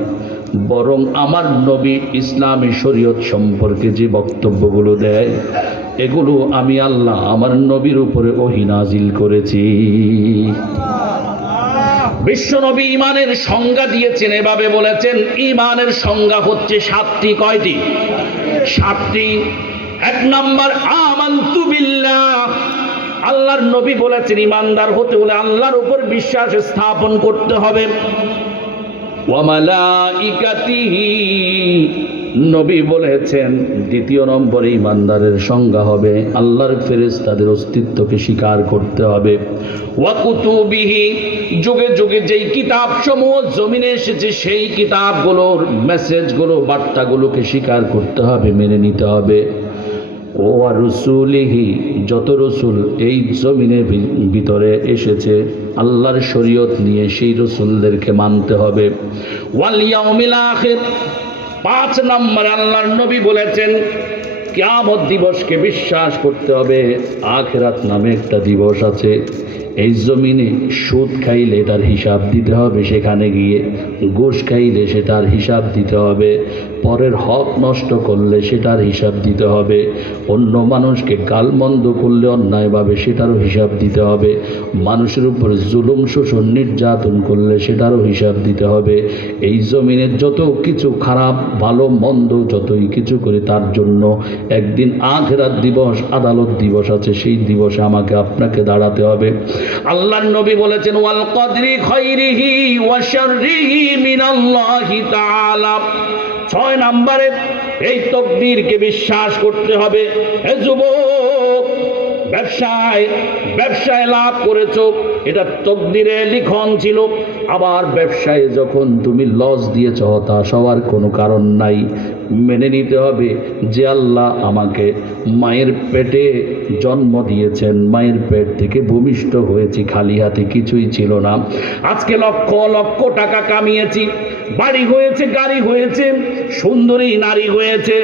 বরং আমার নবী ইসলামী শরীয়ত সম্পর্কে যে বক্তব্যগুলো দেয় এগুলো আমি আল্লাহ আমার নবীর উপরে ওহী নাজিল করেছি। বিশ্বনবী ঈমানের সংজ্ঞা দিয়েছেন, এভাবে বলেছেন, ঈমানের সংজ্ঞা হচ্ছে 7টি। কয়টি? 7টি। 1 নম্বর আমানতু বিল্লাহ। আল্লাহর নবী বলেছেন ঈমানদার হতে হলে আল্লাহর উপর বিশ্বাস স্থাপন করতে হবে। ওয়া মালাইকাতিহি, নবী বলেছেন 2 নম্বরে ঈমানদারের সংজ্ঞা হবে আল্লাহর ফেরেশতাদের অস্তিত্বকে স্বীকার করতে হবে। ওয়া কুতুবিহি, যুগে যুগে যেই কিতাবসমূহ জমিনে এসেছে সেই কিতাবগুলোর মেসেজগুলো, বার্তাগুলোকে স্বীকার করতে হবে, মেনে নিতে হবে। ও আর রসুলিহি, যত রসুল এই জমিনের ভিতরে এসেছে আল্লাহর শরীয়ত নিয়ে সেই রসুলদেরকে মানতে হবে। ওয়াল ইয়াউমিল আখির, 5 নম্বরে আল্লাহর নবী বলেছেন কিয়ামত দিবসকে বিশ্বাস করতে হবে। আখিরাত নামে একটা দিবস আছে, এই জমিনে সুদ খাইলে এটার হিসাব দিতে হবে, সেখানে গিয়ে ঘুষ খাইলে সেটার হিসাব দিতে হবে, পরের হক নষ্ট করলে সেটার হিসাব দিতে হবে, অন্য মানুষকে গালমন্দ করলে অন্যায়ভাবে সেটারও হিসাব দিতে হবে, মানুষের উপর জুলুম শোষণ নির্যাতন করলে সেটারও হিসাব দিতে হবে। এই জমিনের যত কিছু খারাপ ভালো মন্দ যতই কিছু করি তার জন্য একদিন আখিরাত দিবস, আদালত দিবস আছে, সেই দিবসে আমাকে আপনাকে দাঁড়াতে হবে। আল্লাহর নবী বলেছেন ওয়াল কদরি খাইরিহি ওয়া শাররিহি মিনাল্লাহি তাআলা। 6 নম্বরে এই তকদীরকে বিশ্বাস করতে হবে। হে যুবক, ব্যবসায় লাভ করেছো, এটা তকদীরে লিখন ছিল। আবার ব্যবসায় যখন তুমি লস দিয়েছ, হতাশ হওয়ার কোনো কারণ নাই, মেনে নিতে হবে যে আল্লাহ আমাকে মায়ের পেটে জন্ম দিয়েছেন, মায়ের পেট থেকে ভূমিষ্ঠ হয়েছি, খালি হাতে কিছুই ছিল না, আজকে লক্ষ লক্ষ টাকা কামিয়েছি, বাড়ি হয়েছে, গাড়ি হয়েছে, সুন্দরী নারী হয়েছে,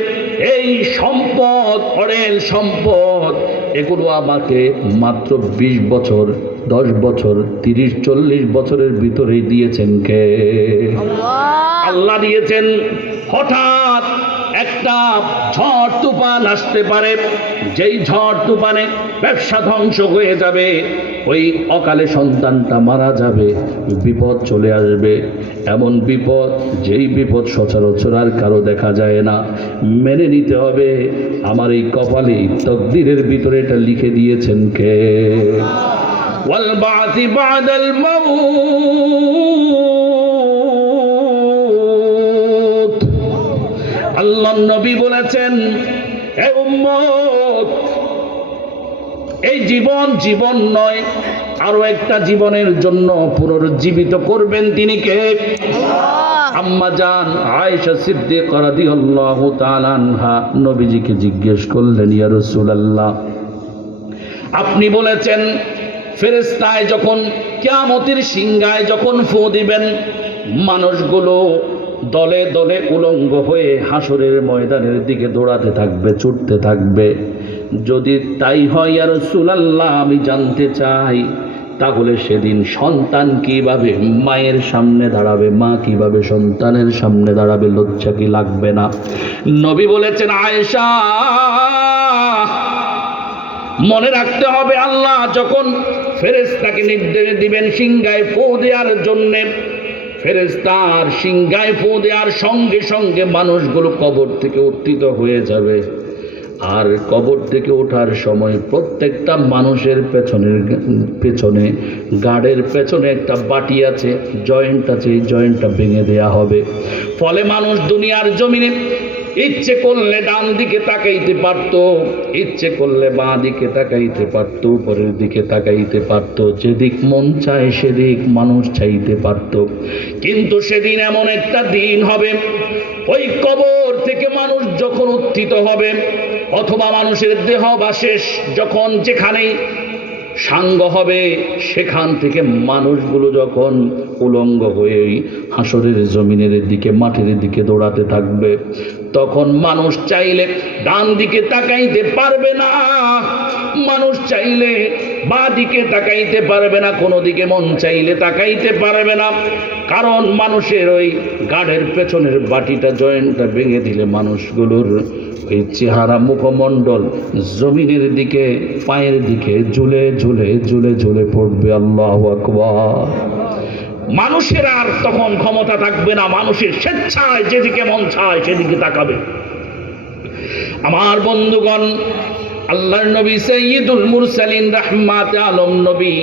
এই সম্পদ, অঢেল সম্পদ, এগুলো আমাকে মাত্র 20 বছর 10 বছর 30-40 বছরের ভিতরেই দিয়েছেন কে? আল্লাহ দিয়েছেন। হঠাৎ একটা ঝড় তুফান আসতে পারে, যেই ঝড় তুফানে ব্যবসা ধ্বংস হয়ে যাবে, ওই অকালে সন্তানটা মারা যাবে, বিপদ চলে আসবে। এমন বিপদ, যেই বিপদ সচরাচর আর কারো দেখা যায় না। মেনে নিতে হবে আমার এই কপালে তকদিরের ভিতরে এটা লিখে দিয়েছেন কে? ওয়াল বা'থি বা'দাল মাউত। আল্লাহর নবী বলেছেন, হে উম্মত, এই জীবন নয়, আরো একটা জীবনের জন্য পুনরুজ্জীবিত করবেন তিনি কে? আম্মা জান আয়েশা সিদ্দিকা রাদিয়াল্লাহু তাআলা আনহা নবীজিকে জিজ্ঞেস করলেন, ইয়া রাসূলুল্লাহ, আপনি বলেছেন ফেরেশতায় যখন কিয়ামতের সিংহায় যখন ফু দিবেন, মানুষগুলো দলে দলে উলঙ্গ হয়ে হাসরের ময়দানের দিকে দৌড়াতে থাকবে, ছুটতে থাকবে। যদি তাই হয় ইয়া রাসূলুল্লাহ, আমি জানতে চাই তাহলে সেদিন সন্তান কিভাবে মায়ের সামনে দাঁড়াবে, মা কিভাবে সন্তানের সামনে দাঁড়াবে? লজ্জা কি লাগবে না? নবী বলেছেন, আয়েশা মনে রাখতে হবে, আল্লাহ যখন ফেরেশতাকে নির্দেশ দিবেন সিংহায় ফু দেওয়ার জন্যে, ফেরেশতার সিংহায় ফু দেওয়ার সঙ্গে সঙ্গে মানুষগুলো কবর থেকে উত্থিত হয়ে যাবে। আর কবর থেকে ওঠার সময় প্রত্যেকটা মানুষের পেছনে গাড়ের পেছনে একটা বাটি আছে, জয়েন্ট আছে, এই জয়েন্টটা ভেঙে দেয়া হবে। ফলে মানুষ দুনিয়ার জমিনে ইচ্ছে করলে ডান দিকে তাকাইতে পারত, ইচ্ছে করলে বাঁ দিকে তাকাইতে পারত, উপরের দিকে তাকাইতে পারত, যেদিক মন চায় সেদিক মানুষ চাইতে পারত। কিন্তু সেদিন এমন একটা দিন হবে, ওই কবর থেকে মানুষ যখন উত্থিত হবে, অথবা মানুষের দেহ বা শেষ যখন যেখানেই সাঙ্গ হবে, সেখান থেকে মানুষগুলো যখন উলঙ্গ হয়ে হাসরের জমিনের দিকে, মাটির দিকে দৌড়াতে থাকবে, তখন মানুষ চাইলে ডান দিকে তাকাইতে পারবে না, মানুষ চাইলে বাঁ দিকে তাকাইতে পারবে না, কোনো দিকে মন চাইলে তাকাইতে পারবে না। কারণ মানুষের ওই গাড়ের পেছনের বাটিটা, জয়েন্টটা ভেঙে দিলে মানুষগুলোর এই চেহারা, মুখমণ্ডল জমিনের দিকে, পায়ের দিকে ঝুলে ঝুলে ঝুলে ঝুলে পড়বে। আল্লাহু আকবার। মানুষের আর তখন ক্ষমতা থাকবে না, মানুষের স্বেচ্ছায় যেদিকে মন চায় সেদিকে তাকাবে। আমার বন্ধুগণ, আল্লাহর নবী সাইয়্যিদুল মুরসালিন রাহমাতে আলম নবী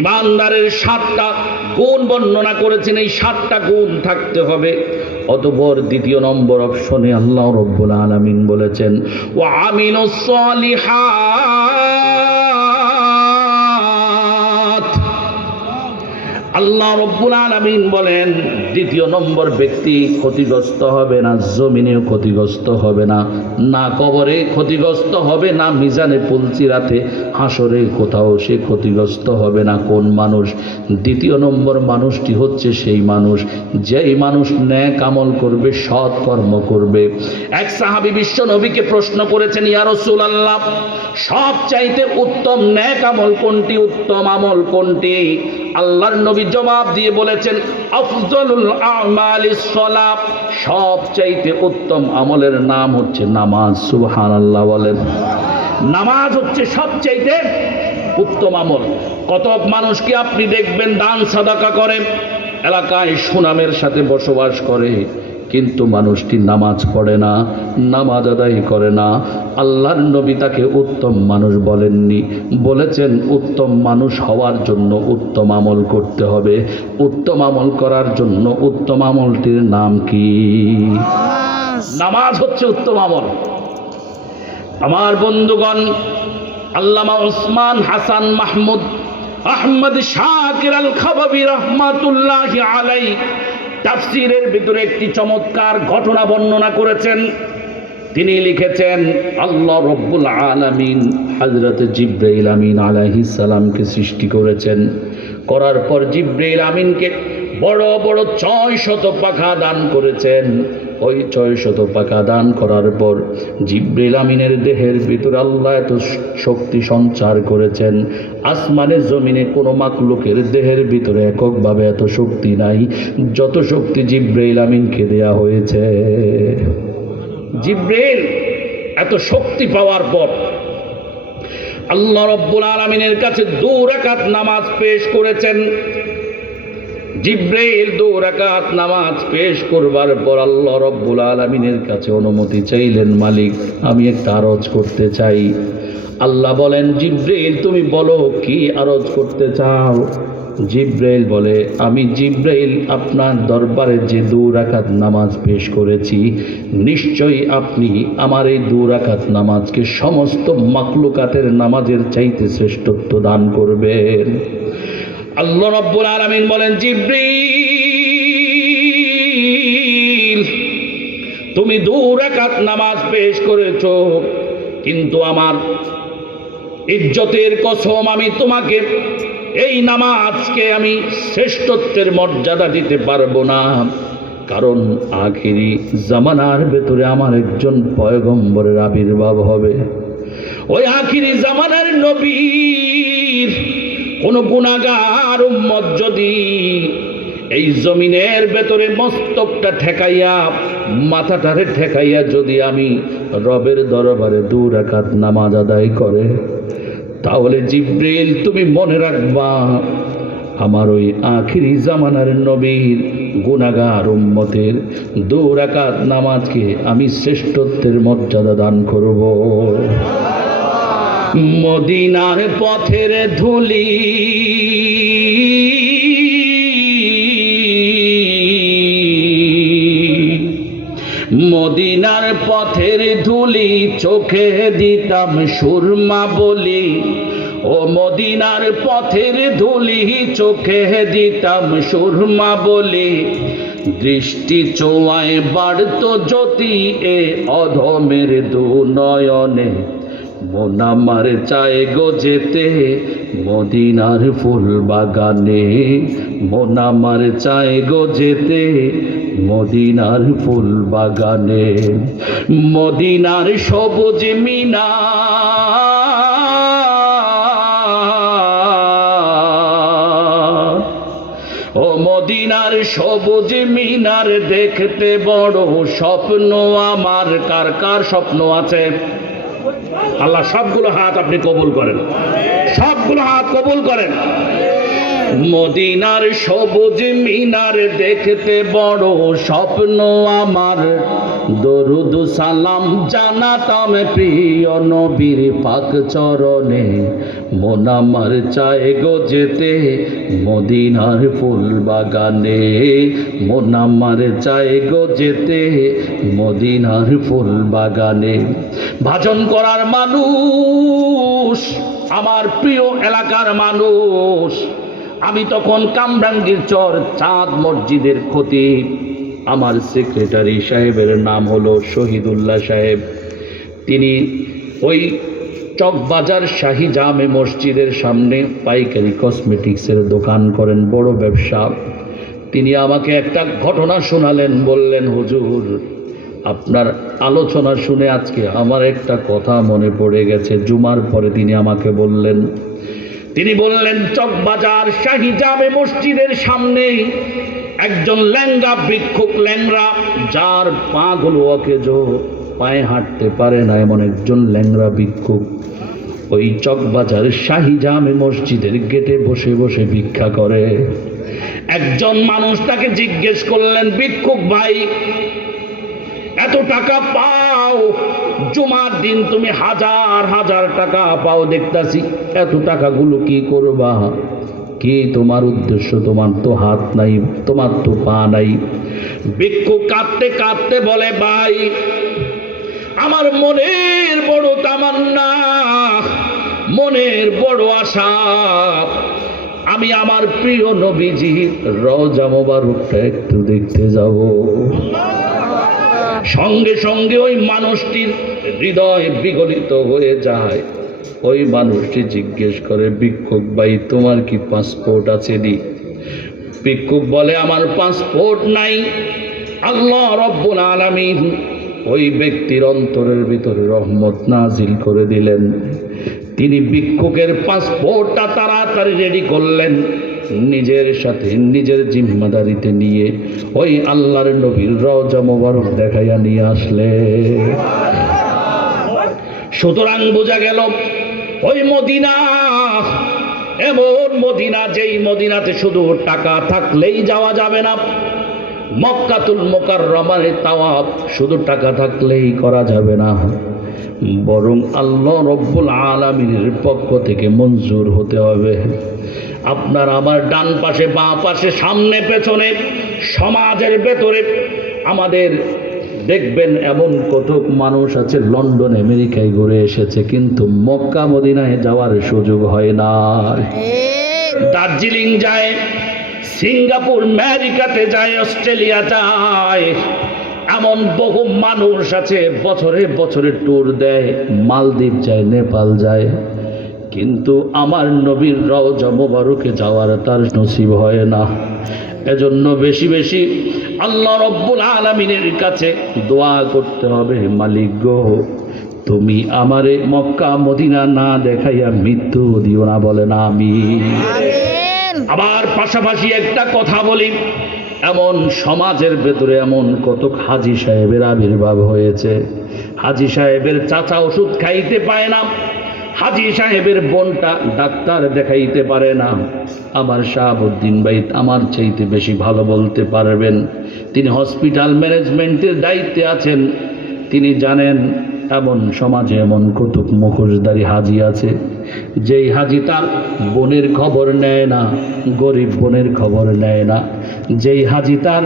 ইমানদারের 7টা গুণ বর্ণনা করেছেন। এই 7টা গুণ থাকতে হবে। অতঃপর 2 নম্বর অপশনে আল্লাহ রাব্বুল আলামিন বলেছেন, ওয়া আমিলুস সলিহাত। আল্লাহ রাব্বুল আলামিন বলেন, 2 নম্বর ব্যক্তি ক্ষতিগ্রস্ত হবে না, জমিনেও ক্ষতিগ্রস্ত হবে না, না কবরে ক্ষতিগ্রস্ত হবে না, মিজানে পুলসিরাতে হাসরে কোথাও সে ক্ষতিগ্রস্ত হবে না। কোন মানুষ? 2 নম্বর মানুষটি হচ্ছে সেই মানুষ, যেই মানুষ নেক আমল করবে, সৎ কর্ম করবে। এক সাহাবী বিশ্ব নবীকে প্রশ্ন করেছেন, ইয়া রাসূলুল্লাহ, সবচাইতে উত্তম নেক আমল কোনটি, উত্তম আমল কোনটি? আল্লাহর নবী জবাব দিয়ে বলেছেন, আফজলুল আমালিস সালাত। সবচাইতে উত্তম আমলের নাম হচ্ছে নামাজ। সুবহানাল্লাহ বলেন। নামাজ হচ্ছে সবচাইতে উত্তম আমল। কত মানুষকে আপনি দেখবেন দান সাদাকা করে, এলাকায় সুনামের সাথে বসবাস করে, কিন্তু মানুষটি নামাজ পড়ে না, নামাজ আদায় করে না। আল্লাহর নবী তাকে উত্তম মানুষ বলেননি, বলেছেন উত্তম মানুষ হওয়ার জন্য উত্তম আমল করতে হবে। উত্তম আমল করার জন্য উত্তম আমলটির নাম কি? নামাজ হচ্ছে উত্তম আমল। আমার বন্ধুগণ, আল্লামা ওসমান হাসান মাহমুদ আহমদ শাকির আল খাবাবি রাহমাতুল্লাহি আলাইহি তাফসীরের ভিতরে একটি চমৎকার ঘটনা বর্ণনা করেছেন। তিনি লিখেছেন, আল্লাহ রব্বুল আলামিন হযরত জিবরাইল আমিন আলাইহিস সালামকে সৃষ্টি করেছেন। করার পর জিবরাইল আমিনকে বড় বড় 600 পাখা দান করেছেন। ওই 600 পাখা দান করার পর জিবরাইল আমিনের দেহের ভিতরে আল্লাহ এত শক্তি সঞ্চার করেছেন, আসমানে জমিনে কোনো মাখলুকের দেহের ভিতরে এককভাবে এত শক্তি নাই যত শক্তি জিবরাইল আমিনকে দেয়া হয়েছে। জিবরাইল এত শক্তি পাওয়ার পর আল্লাহ রব্বুল আলামিনের কাছে 2 রাকাত নামাজ পেশ করেছেন। জিবরাইল 2 রাকাত নামাজ পেশ করবার পর আল্লাহ রব্বুল আলামিনের কাছে অনুমতি চাইলেন, মালিক আমি একটা আরজ করতে চাই। আল্লাহ বলেন, জিবরাইল তুমি বলো কি আরজ করতে চাও? জিবরাইল বলে, আমি জিবরাইল আপনার দরবারে যে 2 রাকাত নামাজ পেশ করেছি, নিশ্চয়ই আপনি আমার এই 2 রাকাত নামাজকে সমস্ত মাখলুকাতের নামাজের চাইতে শ্রেষ্ঠত্ব দান করবেন। আল্লাহ রাব্বুল আলামিন বলেন, জিবরাইল তুমি 2 রাকাত নামাজ পেশ করেছো, কিন্তু আমার ইজ্জতের কসম আমি তোমাকে এই নামাজকে আমি শ্রেষ্ঠত্বের মর্যাদা দিতে পারবো না। কারণ আখিরি জামানার ভেতরে আমার একজন পয়গম্বরের আবির্ভাব হবে। ওই আখিরি জামানার নবীর কোন গুনাহগার উম্মত যদি এই জমিনের ভেতরে মস্তকটা ঠেকাইয়া, মাথাটারে ঠেকাইয়া যদি আমি রবের দরবারে 2 রাকাত নামাজ আদায় করে, তাহলে জিবরিল তুমি মনে রাখবা আমার ওই আখিরি জামানার নবীর গুনাহগার উম্মতের 2 রাকাত নামাজকে আমি শ্রেষ্ঠত্বের মর্যাদা দান করব। মদিনার পথের ধুলি মদিনার পথের ধুলি চোখে দিতাম সুরমা বলি, ও মদিনার পথের ধুলি চোখে দিতাম সুরমা বলি, দৃষ্টি চোয়ায় বাড়তো জ্যোতি এ অধমের 2 নয়নে, মন আমার চায় গো যেতে মদিনার ফুল বাগানে, মন আমার চায় গো যেতে মদিনার ফুল বাগানে। মদিনার সবুজ মিনার, ও মদিনার সবুজ মিনার দেখতে বড় স্বপ্ন আমার। কার কার স্বপ্ন আছে? আল্লাহ সবগুলো হাত আপনি কবুল করেন, সবগুলো হাত কবুল করেন। মদিনার সবুজ মিনার দেখতে বড় স্বপ্ন আমার, দরুদ সালাম জানাতাম প্রিয় নবীর পাক চরণে, মন আমার চায় গো যেতে মদিনার ফুল বাগানে, মন আমার চায় গো যেতে মদিনার ফুল বাগানে। ভাজন করার মানুষ, আমার প্রিয় এলাকার মানুষ, আমি তখন কামরাঙ্গীর চর চাঁদ মসজিদের খতিব। আমার সেক্রেটারি সাহেবের নাম হলো শহীদুল্লাহ সাহেব। তিনি ওই চকবাজার শাহী জামে মসজিদের সামনে পাইকারি কসমেটিক্সের দোকান করেন, বড় ব্যবসা। তিনি আমাকে একটা ঘটনা শোনালেন, বললেন হুজুর আপনার আলোচনা শুনে আজকে আমার একটা কথা মনে পড়ে গেছে। জুমার পরে তিনি আমাকে বললেন, তিনি বললেন চকবাজার শাহী জামে মসজিদের সামনে একজন ল্যাংড়া ভিক্ষুক, ল্যাংড়া, যার পাগুলো অকেজো, পায়ে হাঁটতে পারে না, এমন একজন ল্যাংড়া ভিক্ষুক ওই চকবাজার শাহী জামে মসজিদের গেটে বসে বসে ভিক্ষা করে। একজন মানুষ তাকে জিজ্ঞেস করলেন, ভিক্ষুক ভাই এত টাকা পাও, জুমার দিন তুমি হাজার হাজার টাকা পাও দেখতাছি, এত টাকাগুলো কি করবা? কি তোমার উদ্দেশ্য? তোমার তো হাত নাই, তোমার তো পা নাই। ভিক্ষুক কাঁদতে কাঁদতে বলে, ভাই আমার মনের বড় তামান্না, মনের বড় আশা, আমি আমার প্রিয় নবীজি রওজা মোবারকটা একটু দেখতে যাব। সঙ্গে সঙ্গে ওই মানুষটির হৃদয় বিগলিত হয়ে যায়। ওই মানুষটি জিজ্ঞেস করে, ভিক্ষুক ভাই তোমার কি পাসপোর্ট আছে? দি ভিক্ষুক বলে, আমার পাসপোর্ট নাই। আল্লাহ রব্বুল আলামিন ওই ব্যক্তির অন্তরের ভিতরে রহমত নাজিল করে দিলেন। তিনি ভিক্ষুকের পাসপোর্টটা তাড়াতাড়ি রেডি করলেন, নিজের সাথে নিজের জিম্মাদারিতে নিয়ে ওই আল্লাহর নবীর রওজা মোবারক দেখাইয়া নিয়ে আসলে। সুতরাং বোঝা গেল ওই মদিনা এমন মদিনা, যেই মদিনাতে শুধু টাকা থাকলেই যাওয়া যাবে না। মক্কাতুল মুকাররমার তাওয়াফ শুধু টাকা থাকলেই করা যাবে না, বরং আল্লাহ রব্বুল আলামিনের পক্ষ থেকে মঞ্জুর হতে হবে। আপনার আমার ডান পাশে, বাঁ পাশে, সামনে পেছনে, সমাজের ভেতরে আমাদের দেখবেন এমন কত মানুষ আছে লন্ডন আমেরিকায় ঘুরে এসেছে, কিন্তু মক্কা মদিনায় যাওয়ার সুযোগ হয় না। দার্জিলিং যায়, সিঙ্গাপুর আমেরিকাতে যায়, অস্ট্রেলিয়া যায়, এমন বহু মানুষ আছে বছরে বছরে ট্যুর দেয়, মালদ্বীপ যায়, নেপাল যায়, কিন্তু আমার নবীর রওজা মোবারকে যাওয়ার তার নসিব হয় না। এজন্য বেশি বেশি আল্লাহ রব্বুল আলামিনের কাছে দোয়া করতে হবে, মালিক গো তুমি আমারে মক্কা মদিনা না দেখাইয়া মৃত্যু দিও না, বলে না আমি। আবার পাশাপাশি একটা কথা বলি, এমন সমাজের ভেতরে এমন কত হাজী সাহেবের আবির্ভাব হয়েছে। হাজী সাহেবের চাচা ওষুধ খাইতে পায় না, হাজী সাহেবের বোনটা ডাক্তার দেখাইতে পারে না। আমার শাহাবুদ্দিন ভাই আমার চাইতে বেশি ভালো বলতে পারবেন, তিনি হসপিটাল ম্যানেজমেন্টের দায়িত্বে আছেন। তিনি জানেন এমন সমাজে এমন কত মুখোশধারী হাজী আছে, যেই হাজী তার বোনের খবর নেয় না, গরিব বোনের খবর নেয় না। যেই হাজী তার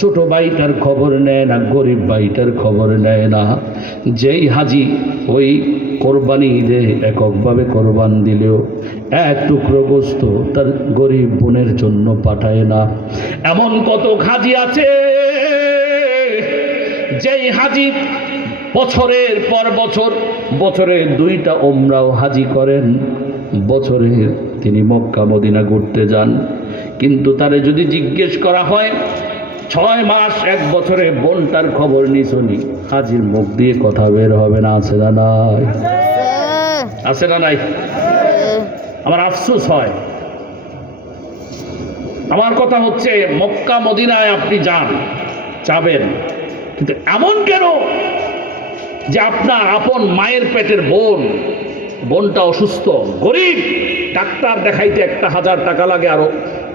ছোট ভাইটার খবর নেয় না, গরিব ভাইটার খবর নেয় না। যেই হাজী ওই কোরবানি ঈদে এককভাবে কোরবান দিলেও এক টুকরো গোস্ত তার গরিব বোনের জন্য পাঠায় না। এমন কত হাজী আছে, যেই হাজী বছরের পর বছর, বছরে 2টা ওমরাও হাজী করেন, বছরে তিনি মক্কা মদিনা ঘুরতে যান। কিন্তু তারে যদি জিজ্ঞেস করা হয় 6 মাস 1 বছরে বোনটার খবর নিছনি, হাজীর মুখ দিয়ে কথা বের হবে না। আছে না নাই? আছে না নাই? আমার আফসোস হয়। আমার কথা হচ্ছে মক্কা মদিনায় আপনি যান, যাবেন, কিন্তু এমন কেন যে আপনার আপন মায়ের পেটের বোনটা অসুস্থ, গরিব, ডাক্তার দেখাইতে 1,000 টাকা লাগে, আরো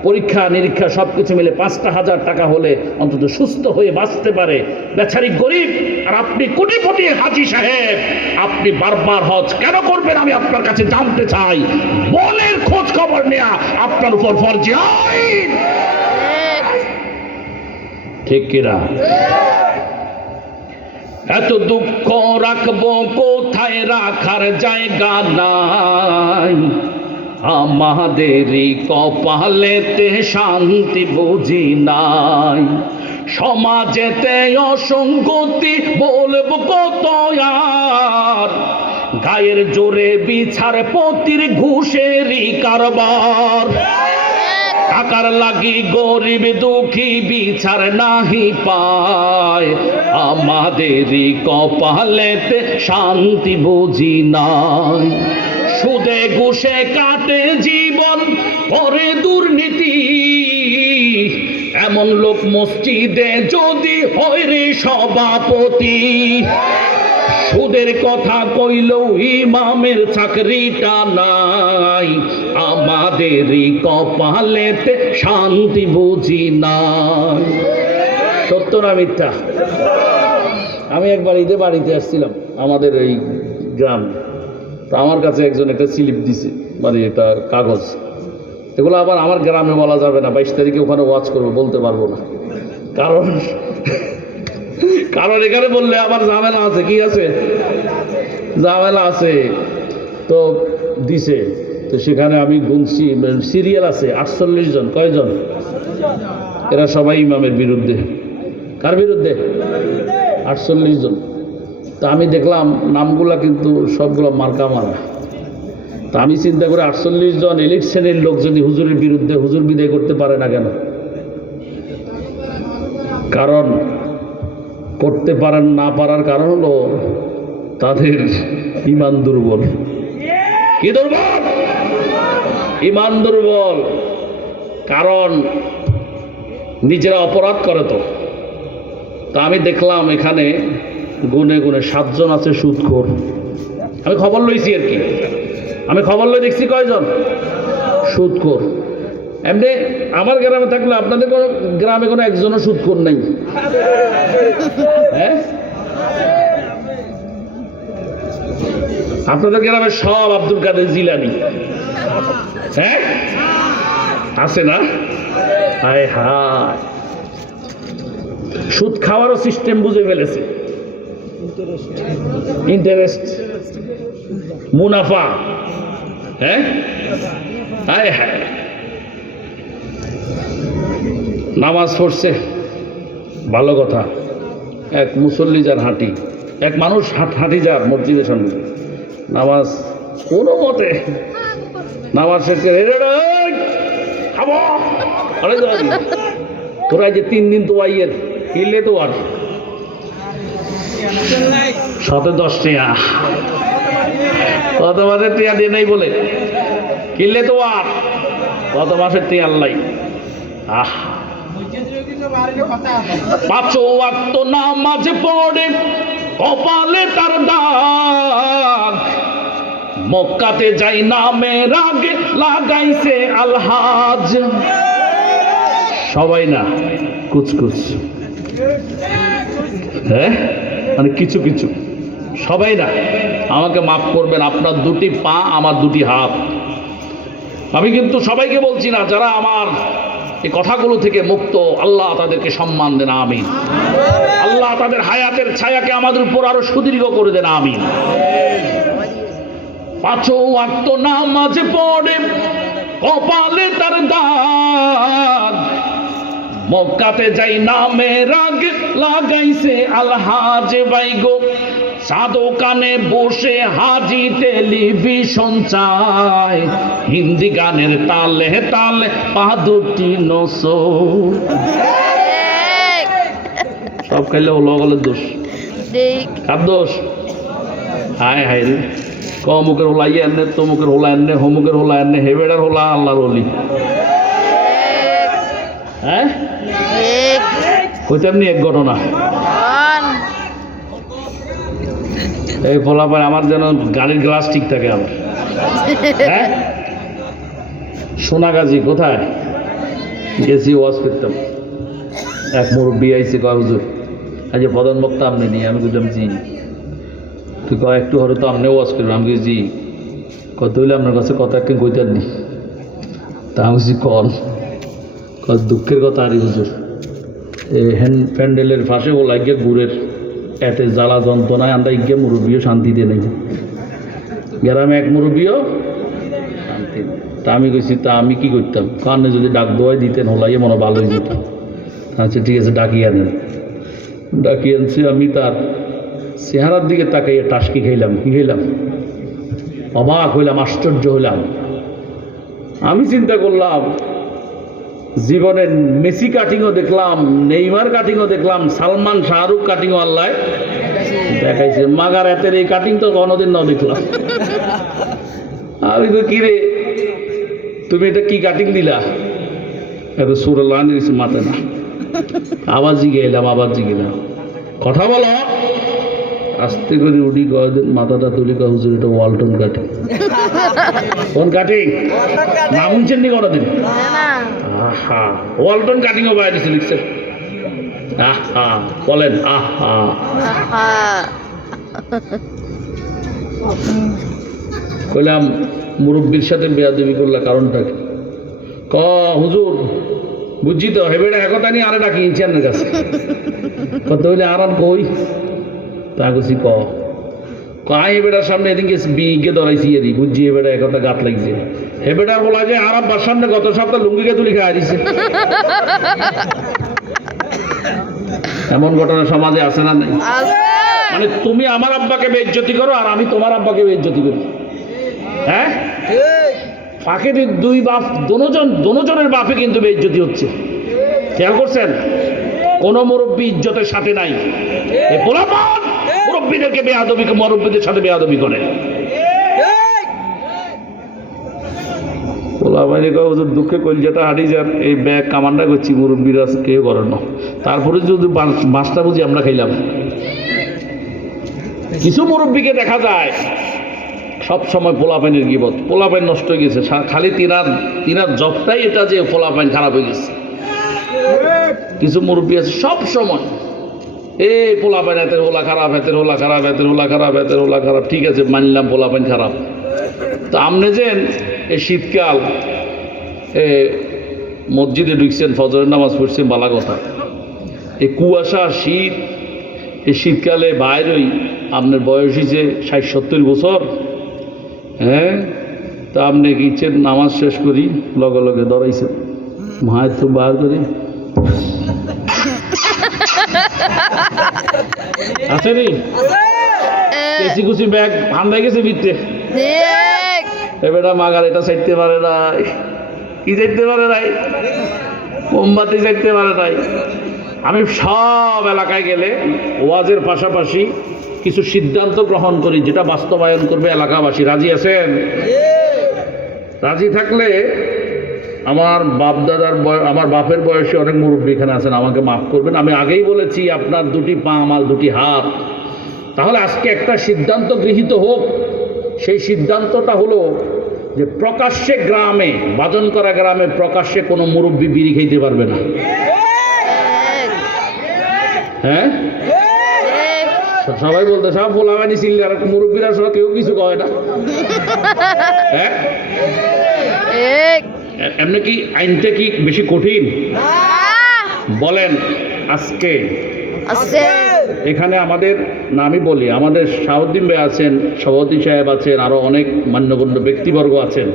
পরীক্ষা নিরীক্ষা সব কিছু মিলে 5,000 টাকা হলে অন্তত সুস্থ হয়ে বাঁচতে পারে, বেচারি গরিব। আর আপনি কোটিপতি হাজী সাহেব, আপনি বারবার হজ কেন করবেন? আমি আপনার কাছে জানতে চাই। বোনের খোঁজ খবর নেয়া আপনার উপর ফরজ আইন, ঠিক কিনা? এত দুঃখ রাখবো কোথায়, রাখার জায়গা নাই। আমাদেরই কপালেতে শান্তি বুঝি নাই। সমাজেতে অসঙ্গতি বলবো কত আর, গায়ের জোরে বিচার পতির ঘুষেরই কারবার। টাকার লাগি গরিব দুঃখী বিচার নাহি পায়, আমাদেরই কপালেতে শান্তি বুঝি নাই। সুদে ঘুষে কাটে জীবন, করে দুর্নীতি, এমন লোক মসজিদে যদি হয় রে সভাপতি। সুদের কথা কইলেও ইমামের চাকরিটা নাই, আমাদেরই কপালেতে শান্তি বুঝি নাই। সত্য না মিথ্যা? আমি একবার ঈদে বাড়িতে আসছিলাম আমাদের এই গ্রাম, তো আমার কাছে একজন একটা স্লিপ দিছে, মানে এটা কাগজ। এগুলো আবার আমার গ্রামে বলা যাবে না, 22 তারিখে ওখানে ওয়াচ করবো, বলতে পারবো না। কারণ এখানে বললে আমার ঝামেলা আছে। কি আছে? ঝামেলা আছে। তো দিছে, তো সেখানে আমি গুনছি, সিরিয়াল আছে 48 জন। কয়জন? এরা সবাই ইমামের বিরুদ্ধে। কার বিরুদ্ধে? 48 জন। তা আমি দেখলাম নামগুলা কিন্তু সবগুলো মার্কা মারা। তা আমি চিন্তা করে 48 জন এলিট শ্রেণীর লোক যদি হুজুরের বিরুদ্ধে, হুজুর বিদায় করতে পারে না কেন? কারণ করতে পারেন না পারার কারণ হলো তাদের ঈমান দুর্বল। কি দুর্বল? ঈমান দুর্বল। কারণ নিজেরা অপরাধ করে। তো তা আমি দেখলাম এখানে গুনে গুনে 7 জন আছে সুদখোর। আমি খবর লইছি আর কি, আমি খবর লই দেখছি কয়জন সুদখোর। এমনি আমার গ্রামে থাকলে আপনাদের গ্রামে কোনো একজনও সুদখোর নাই? হ্যাঁ, আপনাদের গ্রামে সব আব্দুল কাদের জিলানী। হ্যাঁ, আছে না? হায় হায়, সুদ খাওয়ারও সিস্টেম বুঝে ফেলেছে। ইন্টারেস্ট, মুনাফা। হ্যাঁ, হায় হায়। নামাজ পড়ছে, ভালো কথা। এক মুসল্লি যার হাঁটি, এক মানুষ হাঁটি যার মসজিদের সামনে, নামাজ কোনো মতে নামাজ শেষ করে খাবো। আরে তোরা যে 3 দিন তো আইয়ের হিলে তো আর 10 টিয়া কত মাসের টিয়া দিয়ে নেই বলে কিনলে তো আর কত মাসের টিয়া আল্লাহ। 5 ওয়াক্ত নামাজ পড়ে কপালে তার দাগ, মক্কাতে যাই নামে রাগে লাগাইছে আলহাজ। সবাই না, কুচকুচ, হ্যাঁ মানে কিছু কিছু, সবাই না। আমাকে মাফ করবেন, আপনার 2টি পা আমার 2টি হাত। আমি কিন্তু সবাইকে বলছি না, যারা আমার এই কথাগুলো থেকে মুক্ত, আল্লাহ তাদেরকে সম্মান দেন, আমিন। আল্লাহ তাদের হায়াতের ছায়াকে আমাদের উপর আরো সুদীর্ঘ করে দেন, আমিন। 5 ওয়াক্ত নামাজ পড়ে কপালে তার দাগ, মক্কাতে যাই নামে রাগ লাগাইছে আলহাজ বাইগো। সাদো কানে বসে হাজি টেলিভিশন চায়, হিন্দি গানের তালে তালে পা 2টি নসো। সব খাইলে লগলের দোষ, কার দোষ? হায় হায় রে, কমুকের হোলা এনে, তমুকের হোলা এনে, হমুকের হোলা এনে, হেবেডার হোলা আল্লাহর ওলি। হ্যাঁ কইতাম নি এক ঘটনা। এই ফলাফল আমার যেন গাড়ির গ্লাস ঠিক থাকে আমার। হ্যাঁ সোনাগাজী কোথায় গেছি, ওয়াজ করতাম। এক মুরব্বী আইসে, কয় হুজুর আজ প্রধান বক্তা আপনি নিয়ে। আমি বললাম জি। তুই কয় একটু হরে তো আপনিও ওয়াজ করবেন। আমি জি। কত হইলে আপনার কাছে কথা একদিন কইতার নি। তা আমি কল দুঃখের কথা আরে হুজুর, হ্যান্ড প্যান্ডেলের ফাঁসে ও লাগিয়ে গুড়ের এতে জ্বালা যন্ত্রণায় আমরা ইগে মুরব্বীও শান্তিতে নেই, গ্রামে এক মুরব্বীও শান্তি। তা আমি কইছি, তা আমি কি করতাম? কারণে যদি ডাক দোয়াই দিতেন হলাইয়ে মনে ভালো হয়ে যেত। আচ্ছা ঠিক আছে, ডাকিয়ে আনেন। ডাকিয়ে আনছি। আমি তার চেহারার দিকে তাকাইয়ে টাসকি খাইলাম। কি খাইলাম? অবাক হইলাম, আশ্চর্য হইলাম। আমি চিন্তা করলাম, জীবনে মেসি কাটিংও দেখলাম, নেইমার কাটিংও দেখলাম, সালমান শাহরুখ কাটিংও আল্লাহ দেখাইছে, মাগার এতের এই কাটিং তো কোনোদিন না দেখলাম। আমি তো কিরে তুমি এটা কি কাটিং দিলা? এত সুরে লাইন দিয়েছি মাথায় না। আবার জিগে এলাম, আবার জিগে এলাম, কথা বলো। আস্তে করে উঠি, কয়েকদিন মাথাটা তুলি, কয় হুজুর এটা ওয়ালটন কাটিং। কোন কাটিং? নাম শুনছেন নি কোনোদিন? আহা, ওয়ালটন কাটিংও বাইরে দিচ্ছে, লিখছে। আহা বলেন, আহা কইলাম মুরব্বীর সাথে বেয়াদবি করলা কারণটা কি? ক হুজুর বুঝছি তো, হেবেটা একতা নিয়ে আরে ডাকি ইনচানের কাছে। কত হইলে আরাম কই? তা কছি ক আই হেবেটার সামনে এদিনকে বিকে ধরাইছি, এদি বুঝছি হেবেটা একতা গাত লাগছে। হেবেটার বলা যায় আরাম বার সামনে গত সপ্তাহ লুঙ্গিকে তুলি খাওয়া দিছে। এমন ঘটনা সমাজে আছে না? নেই? মানে তুমি আমার আব্বাকে বেইজ্জতি করো আর আমি তোমার আব্বাকে বেইজ্জতি করি। হ্যাঁ ফাঁকে 2 বাপ, দোনোজনের বাপে কিন্তু বেইজ্জতি হচ্ছে। খেয়াল করছেন? কোন মুরব্বী ইজ্জতের সাথে নাই। এই পোলাপান মুরব্বীদেরকে বেয়াদবি, মুরব্বীদের সাথে বেয়াদবি করে। পোলাপানি হুজুর দুঃখে কলজাটা হারিয়ে যান, এই ব্যাগ কামান্ডা করছি, মুরব্বীরা কেউ করেন না। তারপরে যদি মাছটা বুঝি আমরা খাইলাম। কিছু মুরব্বীকে দেখা যায় সব সময় পোলাপাইনের গিবত, পোলাপাইন নষ্ট হয়ে গেছে, খালি তিনার জবটাই এটা যে পোলাপাইন খারাপ হয়ে গেছে। কিছু মুরব্বী আছে সব সময় এই পোলাপাইন এতের হোলা খারাপ, এতের হোলা খারাপ, এতের হোলা খারাপ, এতের হোলা খারাপ। ঠিক আছে মানলাম পোলাপাইন খারাপ। তো আপনি যে এই শীতকাল মসজিদে ঢুকছেন, ফজরের নামাজ পড়ছেন, বালা কথা। এই কুয়াশা শীত, এই শীতকালে বাইরেই আপনার বয়স হয়েছে 60-70 বছর। হ্যাঁ তা আপনি কি ইচ্ছেন নামাজ শেষ করি লগে লগে ধরাইছেন, মায়ের তো বার করি আছে নি কেসি কুচি ব্যাগ ভান্দাই গেছে ভিতরে। এবেটা মাগার এটা চাইতে পারে নাই, কি চাইতে পারে নাই, মোমবাতি চাইতে পারে নাই। আমি সব এলাকায় গেলে ওয়াজের পাশাপাশি কিছু সিদ্ধান্ত গ্রহণ করি যেটা বাস্তবায়ন করবে এলাকাবাসী। রাজি আছেন? রাজি থাকলে আমার আমার বাপের বয়সে অনেক মুরব্বী এখানে আছেন, আমাকে মাফ করবেন, আমি আগেই বলেছি আপনার দুটি পা আমার দুটি হাত। তাহলে আজকে একটা সিদ্ধান্ত গৃহীত হোক। সেই সিদ্ধান্তটা হলো যে প্রকাশ্যে গ্রামে, বাজন করা গ্রামে প্রকাশ্যে কোনো মুরব্বী বিড়ি খেতে পারবে না। হ্যাঁ, সবাই বলতে সব বলাবানি ছিল, আর মুরব্বীরা সব কেউ কিছু কয় না। হ্যাঁ, এমনি কি আইনটা কি বেশি কঠিন? বলেন। আজকে এখানে আমাদের, না আমি বলি, আমাদের শাহউদ্দিন ভাই আছেন, সভাপতি সাহেব আছেন, আরো অনেক মান্যগণ্য ব্যক্তিবর্গ আছেন।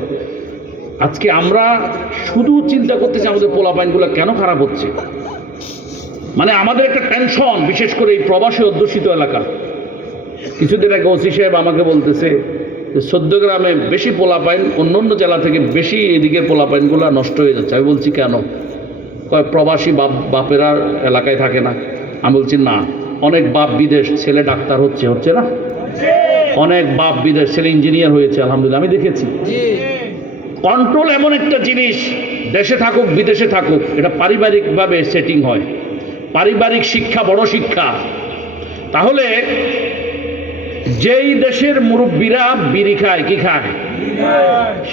আজকে আমরা শুধু চিন্তা করতেছি আমাদের পোলাপাইনগুলো কেন খারাপ হচ্ছে। মানে আমাদের একটা টেনশন, বিশেষ করে এই প্রবাসী অধ্যুষিত এলাকা। কিছুদিন আগে ওসি সাহেব আমাকে বলতেছে যে 14 গ্রামে বেশি পোলাপাইন, অন্য জেলা থেকে বেশি এদিকের পোলাপাইনগুলো নষ্ট হয়ে যাচ্ছে। আমি বলছি কেন? কয় প্রবাসী বাপেরা এলাকায় থাকে না। আমি বলছি না, অনেক বাপ বিদেশ, ছেলে ডাক্তার হচ্ছে না, অনেক বাপ বিদেশ, ছেলে ইঞ্জিনিয়ার হয়েছে, আলহামদুলিল্লাহ আমি দেখেছি। কন্ট্রোল এমন একটা জিনিস, দেশে থাকুক বিদেশে থাকুক, এটা পারিবারিকভাবে সেটিং হয়। পারিবারিক শিক্ষা বড় শিক্ষা। তাহলে যেই দেশের মুরব্বীরা বিড়ি খায়, কি খায়,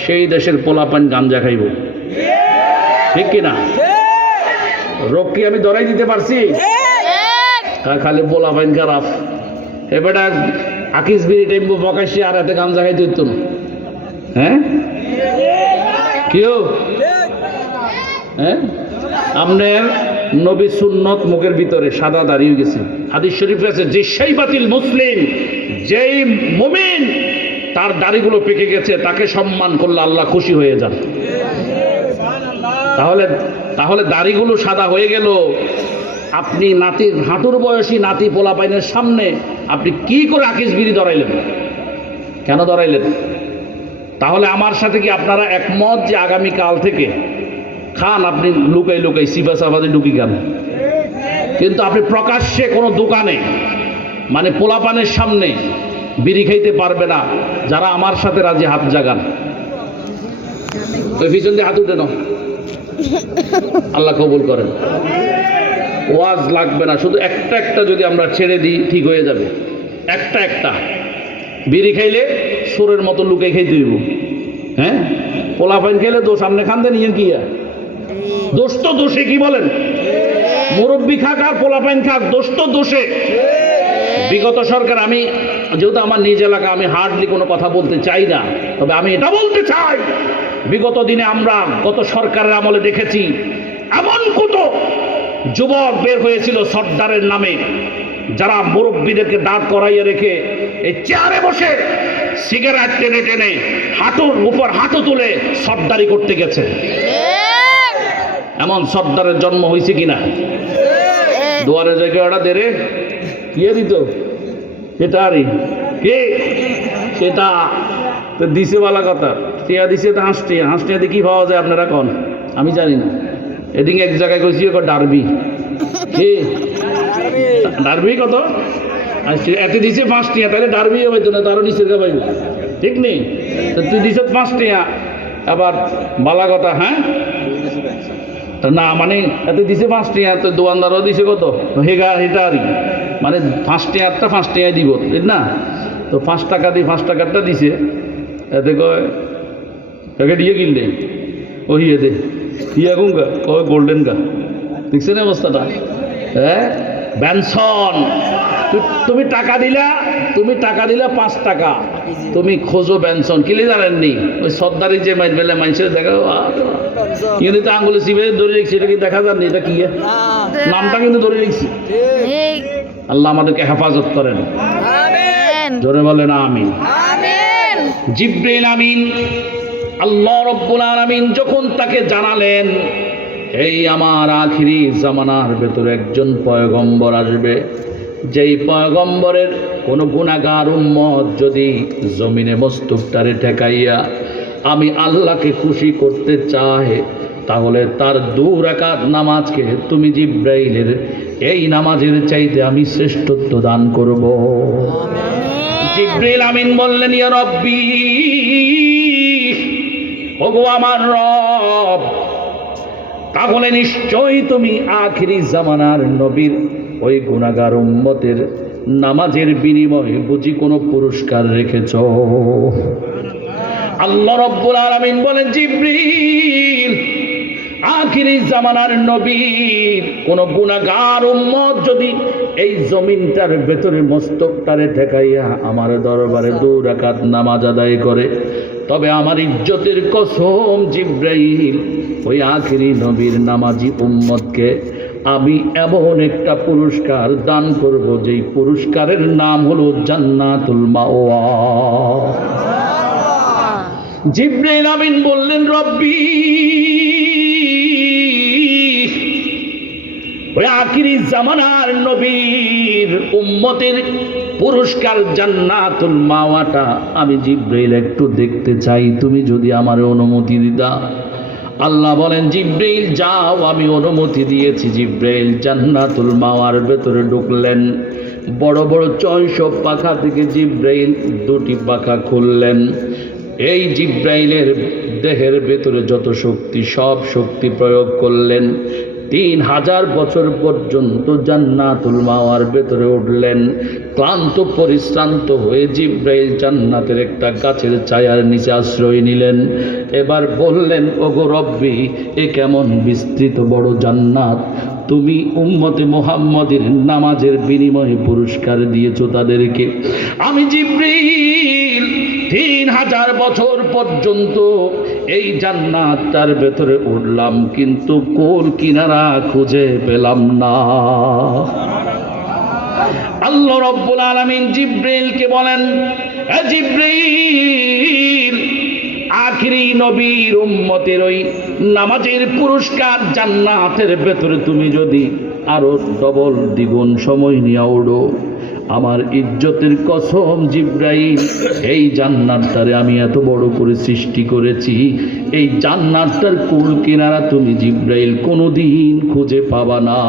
সেই দেশের পোলাপান গাঞ্জা খাইব, ঠিক কিনা? রোগ কি আমি ধরাই দিতে পারছি? খালি পোলাপান খারাপ। এবার আকিস বিড়ি টাইম বকাশি আর এতে গাঞ্জা খাইতে হইতো না। হ্যাঁ, কেউ হ্যাঁ, আপনার নবী সুন্নত মুখের ভিতরে সাদা দাঁড়িয়ে গেছে। হাদিস শরীফে আছে, যে সেই বাতিল মুসলিম, যেই মুমিন তার দাড়িগুলো পেকে গেছে, তাকে সম্মান করলে আল্লাহ খুশি হয়ে যান। তাহলে দাড়িগুলো সাদা হয়ে গেল, আপনি নাতির হাঁটুর বয়সী নাতি পোলাপাইনের সামনে আপনি কি করে আকিস বিড়ি ধরাইলেন? কেন ধরাইলেন? তাহলে আমার সাথে কি আপনারা একমত যে আগামীকাল থেকে খান, আপনি লুকাই সিফা সাফাতে ঢুকি খান, কিন্তু আপনি প্রকাশ্যে কোনো দোকানে, মানে পোলাপানের সামনে বিড়ি খাইতে পারবে না? যারা আমার সাথে রাজি হাত জাগান, ওই পিছন দিয়ে হাত উঠে নাও, আল্লাহ কবুল করেন। ওয়াজ লাগবে না, শুধু একটা যদি আমরা ছেড়ে দিই ঠিক হয়ে যাবে। একটা বিড়ি খাইলে সোরের মতো লুকাই খাইতে হইব। হ্যাঁ, পোলাপাইন খেলে দোষ, সামনে খান দেন ইয়ে কি দোষ তো দোষে, কি বলেন? মুরব্বী খাক আর পোলাপাইন খাক, দোষ তো দোষে। বিগত সরকার, আমি যেহেতু আমার নিজ এলাকা, আমি হার্ডলি কোনো কথা বলতে চাই না, তবে আমি এটা বলতে চাই, বিগত দিনে আমরা গত সরকারের আমলে দেখেছি এমন কত যুবক বের হয়েছিল সর্দারের নামে, যারা মুরব্বীদেরকে দাঁড় করাইয়ে রেখে এই চেয়ারে বসে সিগারেট টেনে টেনে হাঁটুর উপর হাঁটু তুলে সর্দারি করতে গেছে। এমন সর্দারের জন্ম হয়েছে কিনা? দুয়ারে জায়গায় ওটা দেরে ইয়ে দিত, সেটারই কে সেটা তো দিছে বলা কথা, টিয়া দিছে তো হাঁসটিয়া দিয়ে কি পাওয়া যায় আপনারা কন? আমি জানি না। এদিকে এক জায়গায় কইছি ডারবি, কে ডারবি কত এতে দিছে 5 টিয়া, তাহলে ডারবি হইতো না, তারও নিচে পাইব, ঠিক নেই? তো তুই দিছ 5 টিয়া, আবার বালা কথা। হ্যাঁ না, মানে এতে দিছে 5 টিয়া, তো দোকানদারও দিছে কত, হেটারই মানে 5 টিয়ারটা 5 টিয়াই দিব, ঠিক না? তো 5 টাকা দিয়ে 5 টাকারটা দিছে, এতে কয় তাকে দিয়ে কিনলে ও হিয়ে দে হিয়া গুঙ্গা কয় গোল্ডেন গা, দেখছেন অবস্থাটা? হ্যাঁ, বেনসন, তুমি টাকা দিলা 5 টাকা, তুমি খোঁজো বেনসন, কিলে জানেননি? ওই সর্দারি যে বেলে মানুষের দেখা কিন্তু তো আঙুলে চিপে ধরে লিখছি, এটা কি দেখা যাননি? এটা কি নামটা কিন্তু ধরে লিখছি। আল্লাহ আমাদেরকে হেফাজত করেন, জোরে বলেন আমিন। জিবরিল আমিন, আল্লাহ রব্বুল আলামিন যখন তাকে জানালেন, এই আমার আখিরি জামানার ভেতরে একজন পয়গম্বর আসবে, যেই পয়গম্বরের কোনো গুনাহগার উম্মত যদি জমিনে মস্তকটারে ঠেকাইয়া আমি আল্লাহকে খুশি করতে চায়, তাহলে তার 2 রাকাত নামাজকে তুমি জিবরাইলের এই নামাজের চাইতে আমি শ্রেষ্ঠত্ব দান করব। জিবরিল আমিন বললেন, ইয়া রব্বি, ওগো আমার রব, তাহলে নিশ্চয়ই তুমি আখিরি জামানার নবীর ওই গুনাহগার উম্মতের নামাজের বিনিময়ে বুঝি কোনো পুরস্কার রেখেছ। আল্লাহ রাব্বুল আলামিন বলেন, জিবরিল, আখিরি জামানার নবীর কোন গুনাহগার উম্মত যদি এই জমিনটার ভেতরে মস্তকটারে ঠেকাইয়া আমার দরবারে 2 রাকাত নামাজ আদায় করে, তবে আমার ইজ্জতের কসম জিবরাইল, ওই আখিরি নবীর নামাজি উম্মতকে আমি এমন একটা পুরস্কার দান করব, যেই পুরস্কারের নাম হলো জান্নাতুল মাওয়া। জিবরাইল আমিন বললেন, রব্বি, ওই আখিরি জামানার নবীর উম্মতের পুরস্কার জান্নাতুল মাওয়াটা আমি জিবরাইল একটু দেখতে চাই, তুমি যদি আমার অনুমতি দিতা। আল্লাহ বলেন, জিবরাইল যাও, আমি অনুমতি দিয়েছি। জিবরাইল জান্নাতুল মাওয়ার ভেতরে ঢুকলেন। বড় বড় 600 পাখা থেকে জিবরাইল 2টি পাখা খুললেন। এই জিবরাইলের দেহের ভেতরে যত শক্তি, সব শক্তি প্রয়োগ করলেন। 3000 বছর পর্যন্ত জান্নাতুল মাওয়ার ভেতরে উঠলেন। ক্লান্ত পরিশ্রান্ত হয়ে জিবরাইল জান্নাতের একটা গাছের ছায়ার নিচে আশ্রয় নিলেন। এবার বললেন, ওগো রব্বি, এ কেমন বিস্তৃত বড় জান্নাত, তুমি উম্মতে মুহাম্মদের নামাজের বিনিময়ে পুরস্কার দিয়েছো তাদেরকে। আমি জিবরাইল 3000 বছর পর্যন্ত এই জান্নাতটার ভেতরে উঠলাম, কিন্তু কোল কিনারা খুঁজে পেলাম না। আল্লাহ রাব্বুল আলামিন জিবরাইলকে বলেন, এ জিবরাইল, আখিরি নবীর উম্মতের ওই নামাজের পুরস্কার জান্নাতের ভেতরে তুমি যদি আরো ডবল দ্বিগুণ সময় নিয়ে ওঠো, আমার ইজ্জতের কসম জিবরাইল, এই জান্নাতটারে আমি এত বড় করে সৃষ্টি করেছি, এই জান্নাতটার কুল কিনারা তুমি জিবরাইল কোনোদিন খুঁজে পাবা না।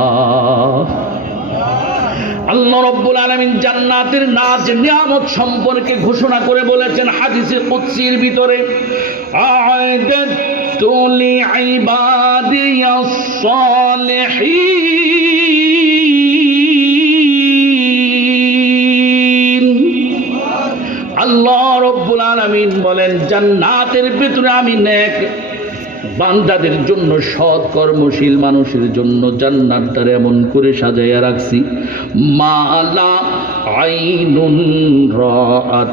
আল্লাহ রাব্বুল আলামিন জান্নাতের নাজ নিয়ামত সম্পর্কে ঘোষণা করে বলেছেন হাদিসে কুদসির ভিতরে, আ'আদাতু লিইবাদিয়াস সালিহিন। আল্লাহ রাব্বুল আলামিন বলেন, জান্নাতের ভিতরে আমি নেক বান্দাদের জন্য, সৎ কর্মশীল মানুষের জন্য জান্নাতটার এমন করে সাজাইয়া রাখছি, মালা আইনুন রাআত।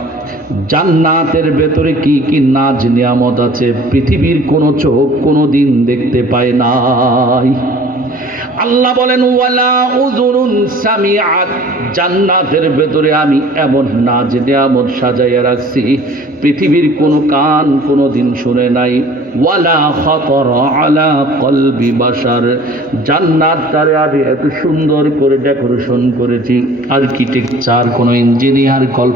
জান্নাতের ভেতরে কি কি নাজ নিয়ামত আছে, পৃথিবীর কোনো চোখ কোনো দিন দেখতে পায় নাই। আল্লাহ বলেন, ওয়ালা উযুনুন সামিআত। জান্নাতের ভেতরে আমি এমন নাজ নিয়ামত সাজাইয়া রাখছি, পৃথিবীর কোনো কান কোনো দিন শুনে নাই। ওয়ালা খাতারা আলা কলবি বাশার। জান্নাতটারে আমি এত সুন্দর করে ডেকোরেশন করেছি, আর্কিটেকচার কোনো ইঞ্জিনিয়ার কল্পনা